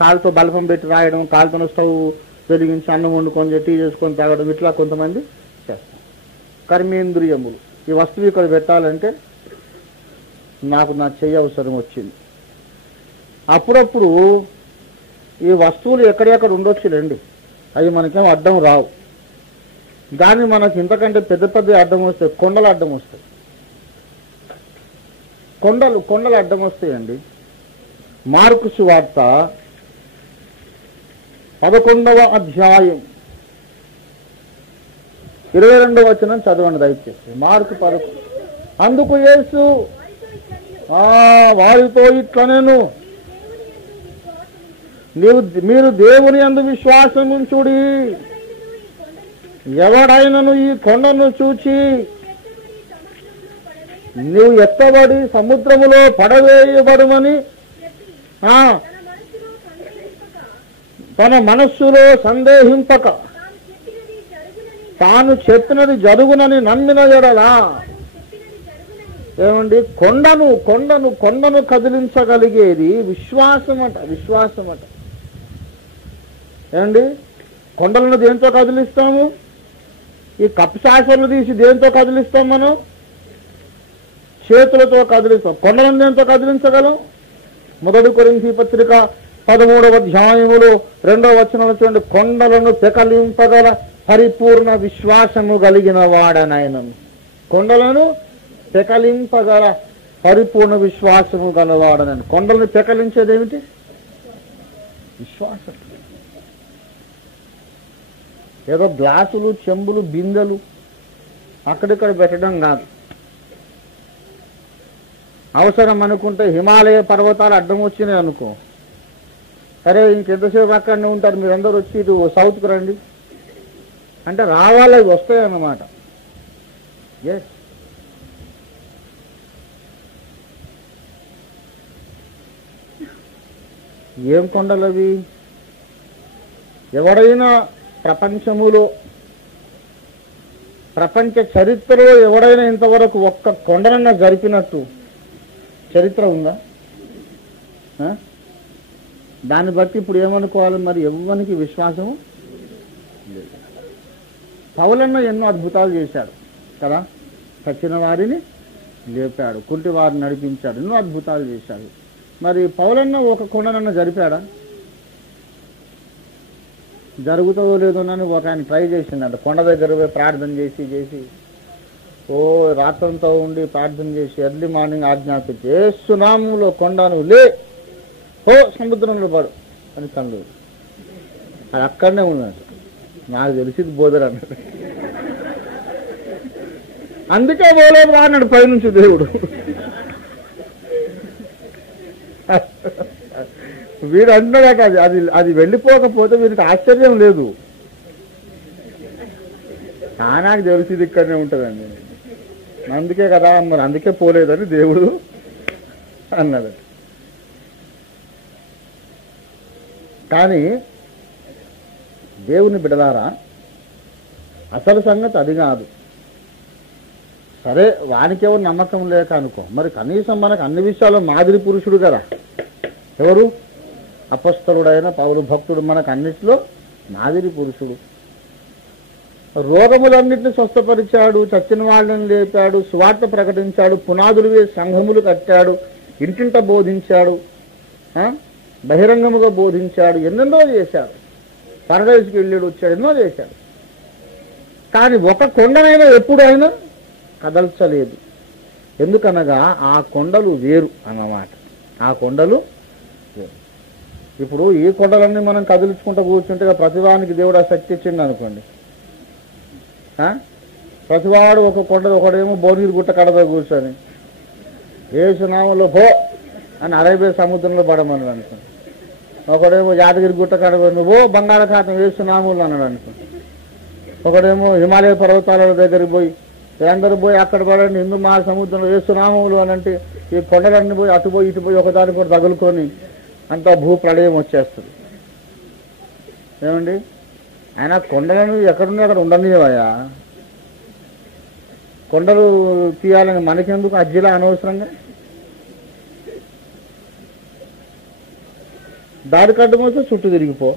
కాలుతో బల్బం పెట్టి రాయడం, కాలుతో స్టవ్ వెలిగించి అన్నం వండుకొని టీ చేసుకొని తాగడం, ఇట్లా కొంతమంది చేస్తారు. కర్మేంద్రియములు. ఈ వస్తువు ఇక్కడ పెట్టాలంటే నాకు నా చెయ్యి అవసరం వచ్చింది. అప్పుడప్పుడు ఈ వస్తువులు ఎక్కడెక్కడ ఉండొచ్చులేండి, అవి మనకేం అడ్డం రావు. కానీ మనకి ఇంతకంటే పెద్ద పెద్ద అడ్డం వస్తాయి. కొండలు అడ్డం వస్తాయి. కొండలు అడ్డం వస్తాయండి. మార్కు సువార్త 11వ అధ్యాయం 22వ వచనం చదవండి దయచేసి. మార్కు 11. అందుకు యేసు వారితో ఇట్లనెను, మీరు దేవుని యందు విశ్వాసముంచుడి. ఎవడైనను ఈ కొండను చూచి నీవు ఎత్తబడి సముద్రములో పడవేయబడుమని తన మనస్సులో సందేహింపక తాను చెప్పినది జరుగునని నమ్మిన ఎడలా. ఏమండి, కొండను కొండను కొండను కదిలించగలిగేది విశ్వాసమట. విశ్వాసమట. ఏమండి, కొండలను దేంతో కదిలిస్తాము? ఈ కప్పు శాసనలు తీసి దేంతో కదిలిస్తాం? మనం చేతులతో కదిలిస్తాం. కొండలను దేంతో కదిలించగలం? 1 కొరింథీ పత్రిక 13వ అధ్యాయములో 2వ వచనంలో చూడండి, కొండలను పెకలింపగల పరిపూర్ణ విశ్వాసము కలిగిన వాడనైనను. కొండలను పెకలింపగల పరిపూర్ణ విశ్వాసము గలవాడనని. కొండలను పెకలించేది ఏమిటి? విశ్వాసం. ఏదో గ్లాసులు, చెంబులు, బిందెలు అక్కడిక్కడ పెట్టడం కాదు. అవసరం అనుకుంటే హిమాలయ పర్వతాలు అడ్డం వచ్చినాయి అనుకో, సరే ఇంకెంతసేపు అక్కడనే ఉంటారు, మీరందరూ వచ్చి ఇటు సౌత్కి రండి అంటే రావాలి, అవి వస్తాయన్నమాట. ఎస్, ఏం కొండలు అవి? ఎవడైనా ప్రపంచములో, ప్రపంచ చరిత్రలో ఎవడైనా ఇంతవరకు ఒక్క కొండనన్నా జరిపినట్టు చరిత్ర ఉందా? దాన్ని బట్టి ఇప్పుడు ఏమనుకోవాలి మరి? ఎవ్వనికి విశ్వాసము లేదు. పౌలన్న ఎన్నో అద్భుతాలు చేశాడు కదా. చచ్చిన వారిని లేపాడు, కుంటి వారిని నడిపించాడు, ఎన్నో అద్భుతాలు చేశాడు. మరి పౌలన్న ఒక కొండనన్న జరిపాడా? జరుగుతుందో లేదో అని ఒక ఆయన ట్రై చేసిందంట. కొండ దగ్గర పోయి ప్రార్థన చేసి రాత్రంతో ఉండి ప్రార్థన చేసి ఎర్లీ మార్నింగ్ ఆజ్ఞాపించి యేసునామములో కొండను లే, సముద్రంలో పడు అని కళ్ళు. అది అక్కడనే ఉన్నాడు. నాకు తెలిసింది బోధరు అన్నాడు. అందుకే పోలేదు రా అన్నాడు పైనుంచి దేవుడు. వీడు అంటున్నాడట, అది అది వెళ్ళిపోకపోతే వీరికి ఆశ్చర్యం లేదు. నాకు తెలిసింది ఇక్కడనే ఉంటుందండి, అందుకే కదా మరి, అందుకే పోలేదని దేవుడు అన్నాడు. కానీ దేవుని బిడలారా, అసలు సంగతి అది కాదు. సరే, వానికేమో నమ్మకం లేక అనుకో, మరి కనీసం మనకు అన్ని విషయాల్లో మాదిరి పురుషుడు కదా. ఎవరు? అపొస్తలుడైన పౌలు భక్తుడు మనకు అన్నిట్లో మాదిరి పురుషుడు. రోగములన్నింటినీ స్వస్థపరిచాడు, చచ్చిన వాళ్ళని లేపాడు, సువార్త ప్రకటించాడు, పునాదులు వేసి సంఘములు కట్టాడు, ఇంటింట బోధించాడు, బహిరంగముగా బోధించాడు, ఎన్నెన్నో చేశాడు. పరదేశికి వెళ్ళాడు, వచ్చాడు, ఎన్నో చేశాడు. కానీ ఒక కొండనైనా ఎప్పుడైనా కదల్చలేదు. ఎందుకనగా ఆ కొండలు వేరు అన్నమాట. ఆ కొండలు వేరు. ఇప్పుడు ఈ కొండలన్నీ మనం కదిలించుకుంటూ కూర్చుంటే ప్రతివానికి దేవుడు ఆ శక్తి ఇచ్చిండు అనుకోండి. ప్రతివాడు ఒక కొండ, ఒకడేమో భోగిరి గుట్ట కడప కూర్చొని యేసునామంలో పో అని అరేబియా సముద్రంలో పడమన్నాడు అనుకోండి. ఒకడేమో యాదగిరి గుట్ట కడప నువ్వు బంగాళాఖాతం యేసునామంలో అన్నాడు అనుకోండి. ఒకడేమో హిమాలయ పర్వతాల దగ్గరికి పోయి అందరూ పోయి అక్కడ పడండి హిందూ మహాసముద్రంలో యేసునామంలో అని అంటే ఈ కొండలన్నీ పోయి అటు పోయి ఇటు పోయి ఒకదాని కూడా తగులుకొని అంతా భూ ప్రళయం వచ్చేస్తుంది. ఏమండి, ఆయన కొండలను ఎక్కడున్నా అక్కడ ఉండనివయ్యా. కొండలు తీయాలని మనకెందుకు అజ్జిలా అనవసరంగా? దారి కడ్డమోస్తే చుట్టూ తిరిగిపో.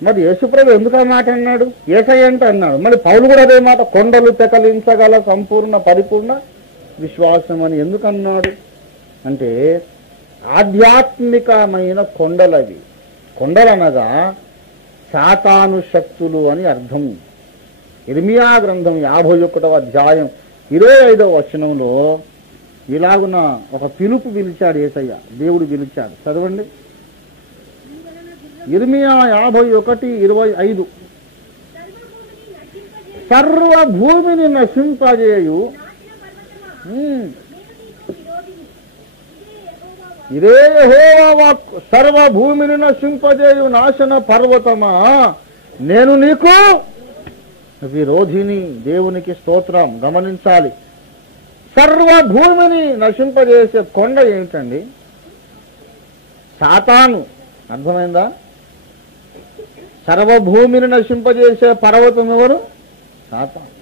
మరి యేసుప్రభు ఎందుకు ఆ మాట అన్నాడు? యేసయ్య అంటే అన్నాడు. మరి పౌలు కూడా అదే మాట, కొండలు పెకలించగల సంపూర్ణ పరిపూర్ణ విశ్వాసం అని ఎందుకు అన్నాడు అంటే, ఆధ్యాత్మికమైన కొండలవి. కొండలనగా సాతాను శక్తులు అని అర్థం. ఇర్మియా గ్రంథం 51వ అధ్యాయం 25వ వచనంలో ఇలాగున ఒక పిలుపు పిలిచాడు యేసయ్య, దేవుడు పిలిచాడు. చదవండి. ఇర్మియా 51:25. సర్వ భూమిని నశింపజేయు ఇదే యెహోవా వాక్కు, సర్వభూమిని నశింపజేయు నాశన పర్వతమా, నేను నీకు విరోధిని. దేవునికి స్తోత్రం. గమనించాలి, సర్వభూమిని నశింపజేసే కొండ ఏమిటండి? సాతాను. అర్థమైందా? సర్వభూమిని నశింపజేసే పర్వతం ఎవరు? సాతాను.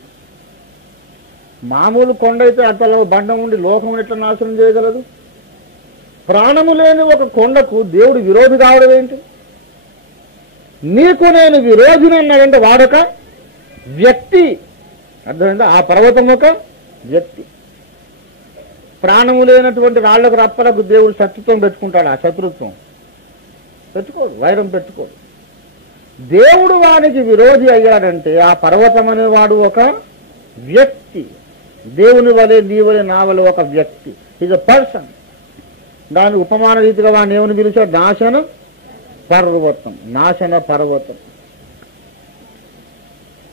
మామూలు కొండ అయితే అతలో బండ ఉండి లోకం ఎట్లా నాశనం చేయగలదు? ప్రాణము లేని ఒక కొండకు దేవుడు విరోధి కావడం ఏంటి? నీకు నేను విరోధిని అన్నాడంటే వాడొక వ్యక్తి. అర్థమైందా? ఆ పర్వతం ఒక వ్యక్తి. ప్రాణము లేనటువంటి రాళ్లకు రప్పలకు దేవుడు శత్రుత్వం పెట్టుకుంటాడు. ఆ శత్రుత్వం పెట్టుకోడు, వైరం పెట్టుకోడు. దేవుడు వానికి విరోధి అయ్యాడంటే ఆ పర్వతం అనేవాడు ఒక వ్యక్తి. దేవుని వలె, నీ వలె, నా వలె ఒక వ్యక్తి. Is a person. దాని ఉపమాన రీతిగా వాడిని ఏమని పిలిచాడు? నాశన పర్వతం. నాశన పర్వతం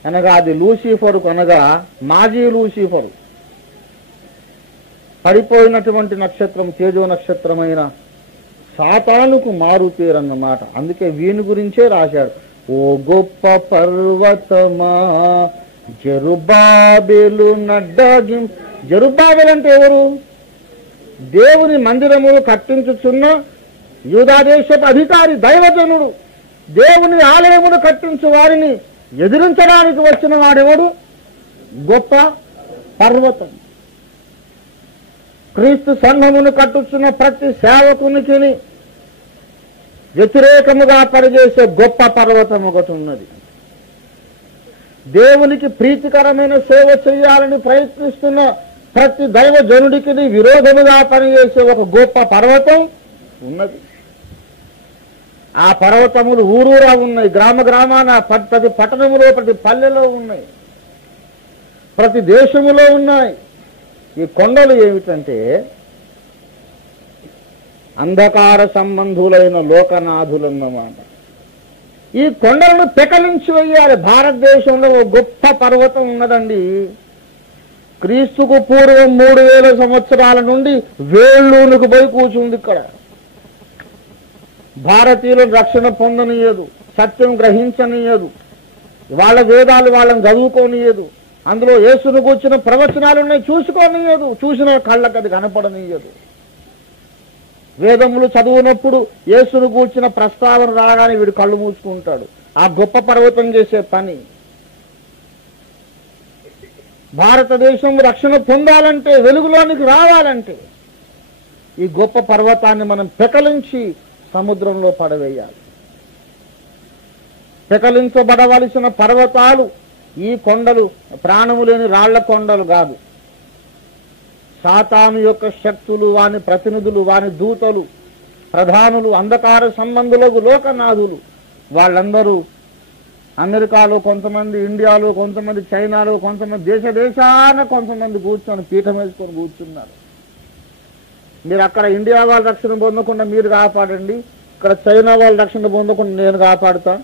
అనగా అది లూసిఫరు, అనగా మాజీ లూసిఫరు, పడిపోయినటువంటి నక్షత్రం, తేజో నక్షత్రమైన సాతానుకు మారు పేరన్నమాట. అందుకే వీని గురించే రాశాడు. ఓ గొప్ప పర్వతమా జెరుబ్బాబెలు నడ్డాగిం. జెరుబ్బాబెలు అంటే ఎవరు? దేవుని మందిరములు కట్టించుచున్న యూదాదేశపు అధికారి, దైవజనుడు. దేవుని ఆలయమును కట్టించు వారిని ఎదిరించడానికి వచ్చిన వాడెవడు? గొప్ప పర్వతం. క్రీస్తు సంఘమును కట్టుచున్న ప్రతి సేవకునికి వ్యతిరేకముగా పనిచేసే గొప్ప పర్వతం ఒకటి ఉన్నది. దేవునికి ప్రీతికరమైన సేవ చేయాలని ప్రయత్నిస్తున్న ప్రతి దైవజనుడికి విరోధముగా పనిచేసే ఒక గొప్ప పర్వతం ఉన్నది. ఆ పర్వతములు ఊరూరా ఉన్నాయి, గ్రామ గ్రామాన, ప్రతి పట్టణములో, ప్రతి పల్లెలో ఉన్నాయి, ప్రతి దేశములో ఉన్నాయి. ఈ కొండలు ఏమిటంటే అంధకార సంబంధులైన లోకనాథులన్నమాట. ఈ కొండలను పెకలించి వేయాలి. భారతదేశంలో ఒక గొప్ప పర్వతం ఉన్నదండి. క్రీస్తుకు పూర్వం 3000 సంవత్సరాల నుండి వేళ్ళూనుకు పోయి కూర్చుంది ఇక్కడ. భారతీయులను రక్షణ పొందనీయదు, సత్యం గ్రహించనీయదు, వాళ్ళ వేదాలు వాళ్ళని చదువుకోనీయదు, అందులో యేసును కూర్చున్న ప్రవచనాలు ఉన్నాయి చూసుకోనీయదు, చూసిన కళ్ళకు అది కనపడనీయదు. వేదములు చదువునప్పుడు యేసును కూర్చిన ప్రస్తావన రాగానే వీడు కళ్ళు మూసుకుంటాడు. ఆ గొప్ప పర్వతం చేసే పని. భారతదేశం రక్షణ పొందాలంటే, వెలుగులోనికి రావాలంటే ఈ గొప్ప పర్వతాన్ని మనం పెకలించి సముద్రంలో పడవేయాలి. పెకలించబడవలసిన పర్వతాలు ఈ కొండలు ప్రాణము లేని రాళ్ల కొండలు కాదు. సాతాను యొక్క శక్తులు, వాని ప్రతినిధులు, వాని దూతలు, ప్రధానులు, అంధకార సంబంధులకు లోకనాథులు, వాళ్ళందరూ అమెరికాలో కొంతమంది, ఇండియాలో కొంతమంది, చైనాలో కొంతమంది, దేశాన కొంతమంది కూర్చొని పీఠం వేసుకొని కూర్చున్నారు. మీరు అక్కడ ఇండియా వాళ్ళ రక్షణ పొందకుండా మీరు కాపాడండి, ఇక్కడ చైనా వాళ్ళ రక్షణ పొందకుండా నేను కాపాడుతా,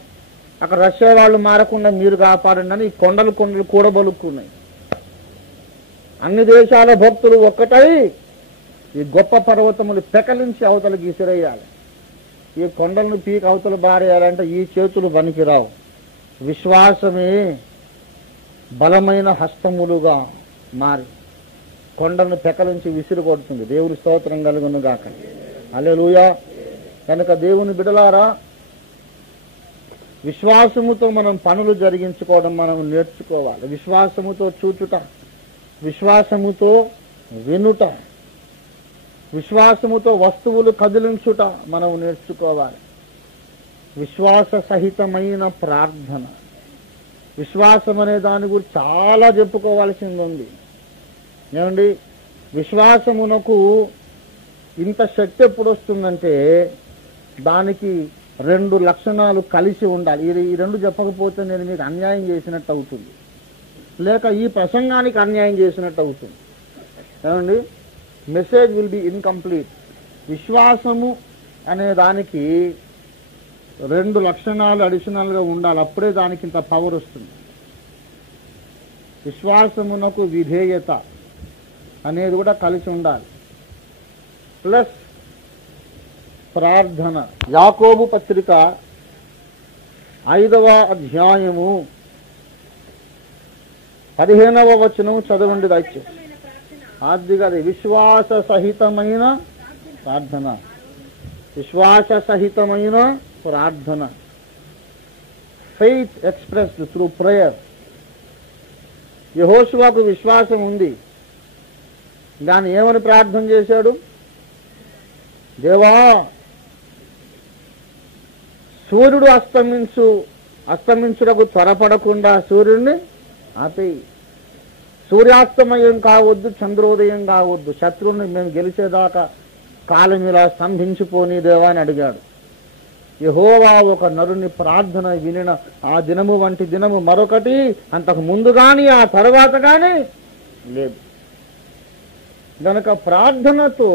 అక్కడ రష్యా వాళ్ళు మారకుండా మీరు కాపాడండి అని ఈ కొండలు కూడబలుక్కున్నాయి. అన్ని దేశాల భక్తులు ఒక్కటై ఈ గొప్ప పర్వతములు పెకలించి అవతలకి విసిరేయాలి. ఈ కొండలను పీక అవతలు బారేయాలంటే ఈ చేతులు పనికిరావు. విశ్వాసమే బలమైన హస్తములుగా మారి కొండను పెకలించి విసిరి కొడుతుంది. దేవుని స్తోత్రం కలుగును గాక. హల్లెలూయా. కనుక దేవుని బిడలారా, విశ్వాసముతో మనం పనులు జరిగించుకోవడం మనం నేర్చుకోవాలి. విశ్వాసముతో చూచుట, విశ్వాసముతో వినుట, విశ్వాసముతో వస్తువులు కదిలించుట మనం నేర్చుకోవాలి. విశ్వాస సహితమైన ప్రార్థన. విశ్వాసం అనే దాని గురించి చాలా చెప్పుకోవాల్సింది ఉంది. ఏమండి, విశ్వాసమునకు ఇంత శక్తి ఎప్పుడు వస్తుందంటే దానికి 2 లక్షణాలు కలిసి ఉండాలి. ఈ 2 చెప్పకపోతే నేను మీకు అన్యాయం చేసినట్టు అవుతుంది, లేక ఈ ప్రసంగానికి అన్యాయం చేసినట్టు అవుతుంది. ఏమండి, మెసేజ్ విల్ బి ఇన్కంప్లీట్. విశ్వాసము అనే దానికి 2 లక్షణాలు అడిషనల్గా ఉండాలి, అప్పుడే దానికి ఇంత పవర్ వస్తుంది. విశ్వాసమునకు విధేయత అనేది కూడా కలిసి ఉండాలి, ప్లస్ ప్రార్థన. యాకోబు పత్రిక 5వ అధ్యాయము 15వ వచనం చదవండి దయచేసి. ఆదిగాది విశ్వాస సహితమైన ప్రార్థన. విశ్వాస సహితమైన ప్రార్థన. Faith expressed through prayer. యెహోషువకు విశ్వాసం ఉంది, దాన్ని ఏమని ప్రార్థన చేశాడు? దేవా, సూర్యుడు అస్తమించుటకు త్వరపడకుండా సూర్యుడిని ఆపేయి. సూర్యాస్తమయం కావద్దు, చంద్రోదయం కావద్దు, శత్రువుని మేము గెలిచేదాకా కాలం ఇలా స్తంభించిపోని దేవా అని అడిగాడు. యెహోవా ఒక నరుని ప్రార్థన వినిన ఆ దినము వంటి దినము మరొకటి అంతకు ముందు గాని ఆ తర్వాత గాని లేదు. గనక ప్రార్థనతో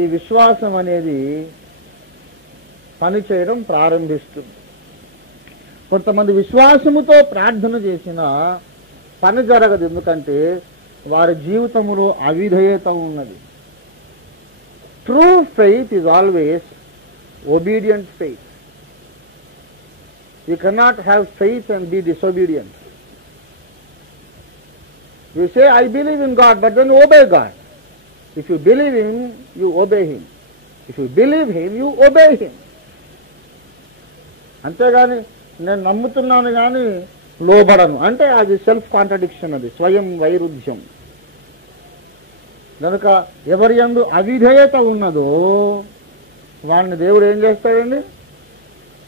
ఈ విశ్వాసం అనేది పనిచేయడం ప్రారంభిస్తుంది. కొంతమంది విశ్వాసముతో ప్రార్థన చేసిన పని జరగదు, ఎందుకంటే వారి జీవితంలో అవిధేయత ఉన్నది. True faith is always obedient faith. You cannot have faith and be disobedient. You say, I believe in God, but then obey God. If you believe Him, you obey Him. If you believe Him, you obey Him. అంతేగాని నేను నమ్ముతున్నాను కానీ లోబడను అంటే అది self contradiction, అది స్వయం వైరుధ్యం. కనుక ఎవరి యందు అవిధేయత ఉన్నదో వాడిని దేవుడు ఏం చేస్తాడండి?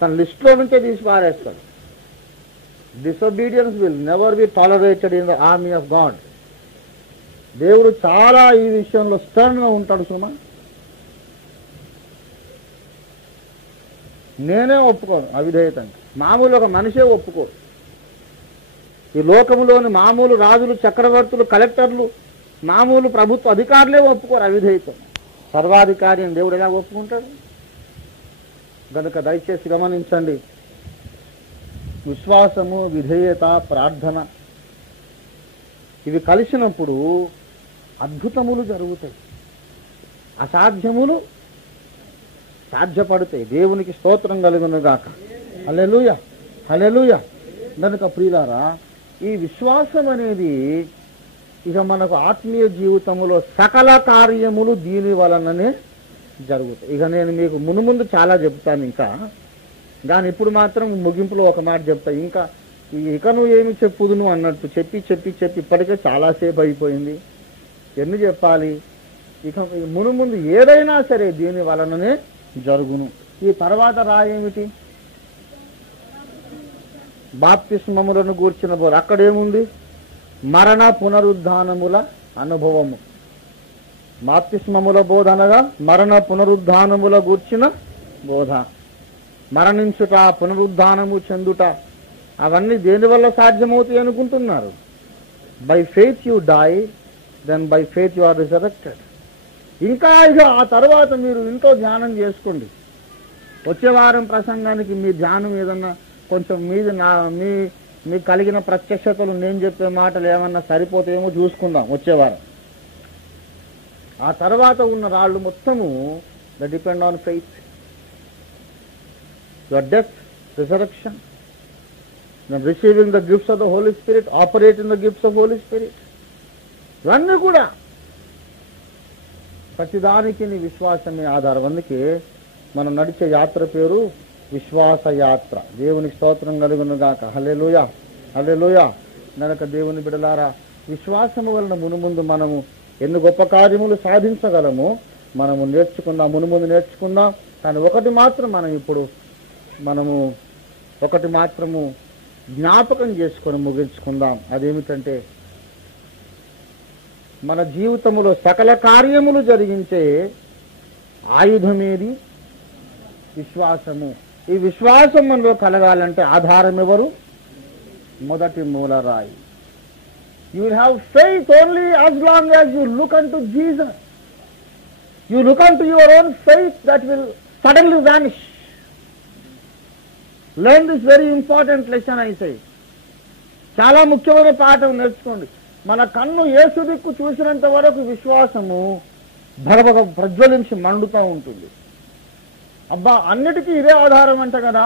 తన లిస్టులో నుంచే తీసి పారేస్తాడు. Disobedience will never be tolerated in the army of God. దేవుడు చాలా ఈ విషయంలో స్టర్న్ గా ఉంటాడు. సుమా, నేనే ఒప్పుకోను అవిధేయతంగా. మామూలు ఒక మనిషే ఒప్పుకోడు. ఈ లోకములోని మామూలు రాజులు, చక్రవర్తులు, కలెక్టర్లు, మామూలు ప్రభుత్వ అధికారులే ఒప్పుకోరు అవిధేయతం. సర్వాధికారి అని దేవుడు ఎలా ఒప్పుకుంటాడు? కనుక దయచేసి గమనించండి, విశ్వాసము, విధేయత, ప్రార్థన ఇవి కలిసినప్పుడు అద్భుతములు జరుగుతాయి, అసాధ్యములు సాధ్యపడతాయి. దేవునికి స్తోత్రం కలుగునుగాక. హల్లెలూయా, హల్లెలూయా. కనుక ప్రియులారా, ఈ విశ్వాసం అనేది ఇక మనకు ఆత్మీయ జీవితంలో సకల కార్యములు దీని వలననే జరుగుతాయి. ఇక నేను మీకు మునుముందు చాలా చెప్తాను ఇంకా, కానీ ఇప్పుడు మాత్రం ముగింపులో ఒక మాట చెప్తా. ఇక నువ్వు ఏమి చెప్పుదును అన్నట్టు చెప్పి ఇప్పటికే చాలాసేపు అయిపోయింది. ఎన్ని చెప్పాలి? ఇక మునుముందు ఏదైనా సరే దీని వలననే జరుగును. ఈ తర్వాత రాయేమిటి? బాప్తిస్మములను గూర్చిన బోధ. అక్కడేముంది? మరణ పునరుద్ధానముల అనుభవము. బాప్తిస్మముల బోధ అనగా మరణ పునరుద్ధానముల గూర్చిన బోధ. మరణించుట, పునరుద్ధానము చెందుట, అవన్నీ దేనివల్ల సాధ్యమవుతాయి అనుకుంటున్నారు? By faith you die, then by faith you are resurrected. ఇంకా ఇక ఆ తర్వాత మీరు ఇంట్లో ధ్యానం చేసుకోండి. వచ్చే వారం ప్రసంగానికి మీ ధ్యానం ఏదన్నా కొంచెం మీకు కలిగిన ప్రత్యక్షతలు, నేను చెప్పే మాటలు ఏమన్నా సరిపోతాయేమో చూసుకుందాం వచ్చే వారం. ఆ తర్వాత ఉన్న రాళ్ళు మొత్తము the depend on faith. Your death, resurrection, receiving the gifts of the holy spirit, operating the gifts of holy spirit, ఇవన్నీ కూడా ప్రతిదానికి నీ విశ్వాసమే ఆధారం. అందుకే మనం నడిచే యాత్ర పేరు విశ్వాస యాత్ర. దేవునికి స్తోత్రం కలుగునుగాక. హల్లెలూయా, హల్లెలూయా. కనుక దేవుని బిడ్డలారా, విశ్వాసము వలన మునుముందు మనము ఎన్ని గొప్ప కార్యములు సాధించగలమో మనము నేర్చుకుందాం, మునుముందు నేర్చుకుందాం. కానీ ఒకటి మాత్రము జ్ఞాపకం చేసుకొని ముగించుకుందాం. అదేమిటంటే, మన జీవితంలో సకల కార్యములు జరిగించే ఆయుధమేది? విశ్వాసము. ఈ విశ్వాసం మనలో కలగాలంటే ఆధారం ఎవరు? మొదటి మూలరాయి. You will have faith only as long as you look unto Jesus. You look unto your own faith that will suddenly vanish. Learn this very important lesson, I say. చాలా ముఖ్యమైన పాఠం నేర్చుకోండి. మన కన్ను యేసు దిక్కు చూసినంత వరకు విశ్వాసము భగభగ ప్రజ్వలించి మండుతూ ఉంటుంది. అబ్బా అన్నిటికీ ఇదే ఆధారం అంట కదా,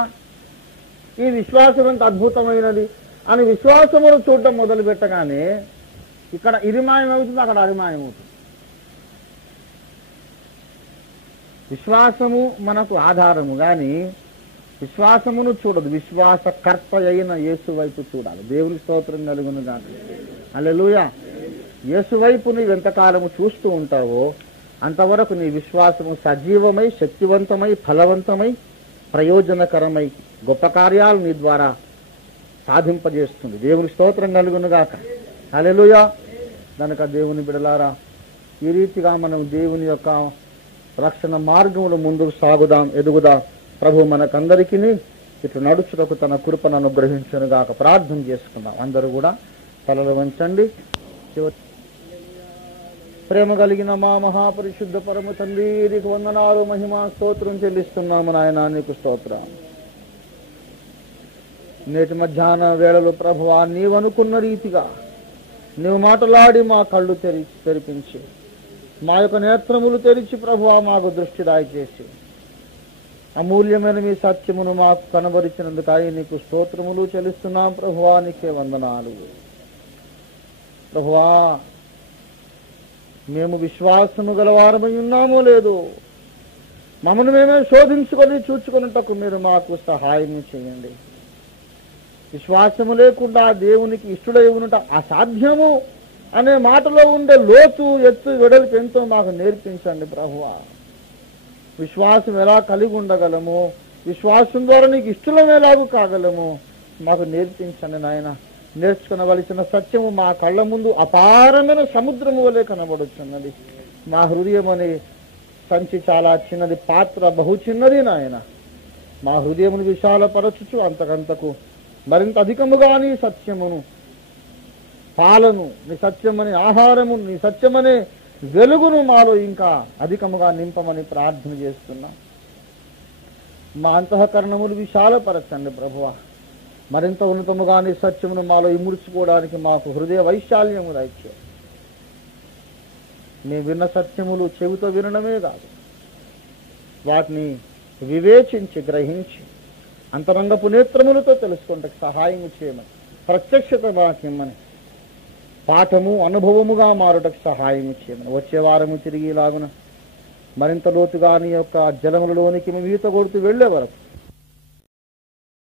ఈ విశ్వాసం ఎంత అద్భుతమైనది అని విశ్వాసమును చూడటం మొదలు పెట్టగానే ఇక్కడ ఇది మాయమవుతుంది, అక్కడ అది మాయమవుతుంది. విశ్వాసము మనకు ఆధారము గాని విశ్వాసమును చూడదు, విశ్వాసకర్త అయిన యేసు వైపు చూడాలి. దేవునికి స్తోత్రం కలుగును గాక. హల్లెలూయా. యేసు వైపు నీవు ఎంతకాలము చూస్తూ ఉంటావో అంతవరకు నీ విశ్వాసము సజీవమై, శక్తివంతమై, ఫలవంతమై, ప్రయోజనకరమై గొప్ప కార్యాలు నీ ద్వారా సాధింపజేస్తుంది. దేవుని స్తోత్రం కలుగును గాక. హల్లెలూయా. కనుక దేవుని బిడలారా, ఈ రీతిగా మనం దేవుని యొక్క రక్షణ మార్గములు ముందుకు సాగుదాం, ఎదుగుదాం. ప్రభు మనకందరికీ ఇట్లు నడుచుటకు తన కృపను అనుగ్రహించును గాక. ప్రార్థన చేసుకుందాం. అందరూ కూడా తలలు వంచండి. ప్రేమ కలిగిన మా మహాపరిశుద్ధ పరమ తండ్రి, నీకు వందనాలు, మహిమా స్తోత్రం చెల్లిస్తున్నాము నాయన. నీకు స్తోత్రం. నేటి మధ్యాహ్న వేళలో ప్రభువా, నీవనుకున్న రీతిగా నీవు మాటలాడి మా కళ్ళు తెరిపించి, మా యొక్క నేత్రములు తెరిచి ప్రభువా మాకు దృష్టి దయచేసి అమూల్యమైన మీ సత్యమును మాకు కనబరిచినందుకై నీకు స్తోత్రములు చెల్లిస్తున్నాం ప్రభువా. నీకే వందనాలు ప్రభువా. మేము విశ్వాసము గలవారమై ఉన్నామో లేదో మమ్మల్ని మేమే శోధించుకొని చూచుకున్నటకు మీరు మాకు సహాయం చేయండి. విశ్వాసము లేకుండా దేవునికి ఇష్టడై ఉన్నట అసాధ్యము అనే మాటలో ఉండే లోతు, ఎత్తు, వెడల్పు ఎంతో మాకు నేర్పించండి ప్రభువా. విశ్వాసం ఎలా కలిగి ఉండగలము, విశ్వాసం ద్వారా నీకు ఇష్టలం ఎలాగూ కాగలము మాకు నేర్పించండి నాయన. నేర్చుకునవలసిన సత్యము మా కళ్ళ ముందు అపారమైన సముద్రము వలె కనబడుతున్నది. మా హృదయం అనే సంచి చాలా చిన్నది, పాత్ర బహు చిన్నది నాయన. మా హృదయమును విశాలపరచుచు అంతకంతకు మరింత అధికముగా నీ సత్యమును, పాలను, నీ సత్యమనే ఆహారము, నీ సత్యమనే వెలుగును మాలో ఇంకా అధికముగా నింపమని ప్రార్థన చేస్తున్నా. మా అంతఃకరణములు విశాలపరచండి ప్రభువా. మరింత ఉన్నతముగా నీ సత్యమును మాలో ఇముడ్చుకోవడానికి మాకు హృదయ వైశాల్యము దయచేయండి. మేము విన్న సత్యములు చెవితో వినడమే కాదు, వాటిని వివేచించి గ్రహించి అంతరంగపు నేత్రములతో తెలుసుకుంటే సహాయం చేయమని, ప్రత్యక్షత మాకిమ్మని, పాఠము అనుభవముగా మారుటకు సహాయం చేయమని, వచ్చే వారము తిరిగి ఇలాగున మరింత లోతుగా నీ యొక్క జలములలోనికి మేము ఈత కొడుతూ వెళ్లే వరకు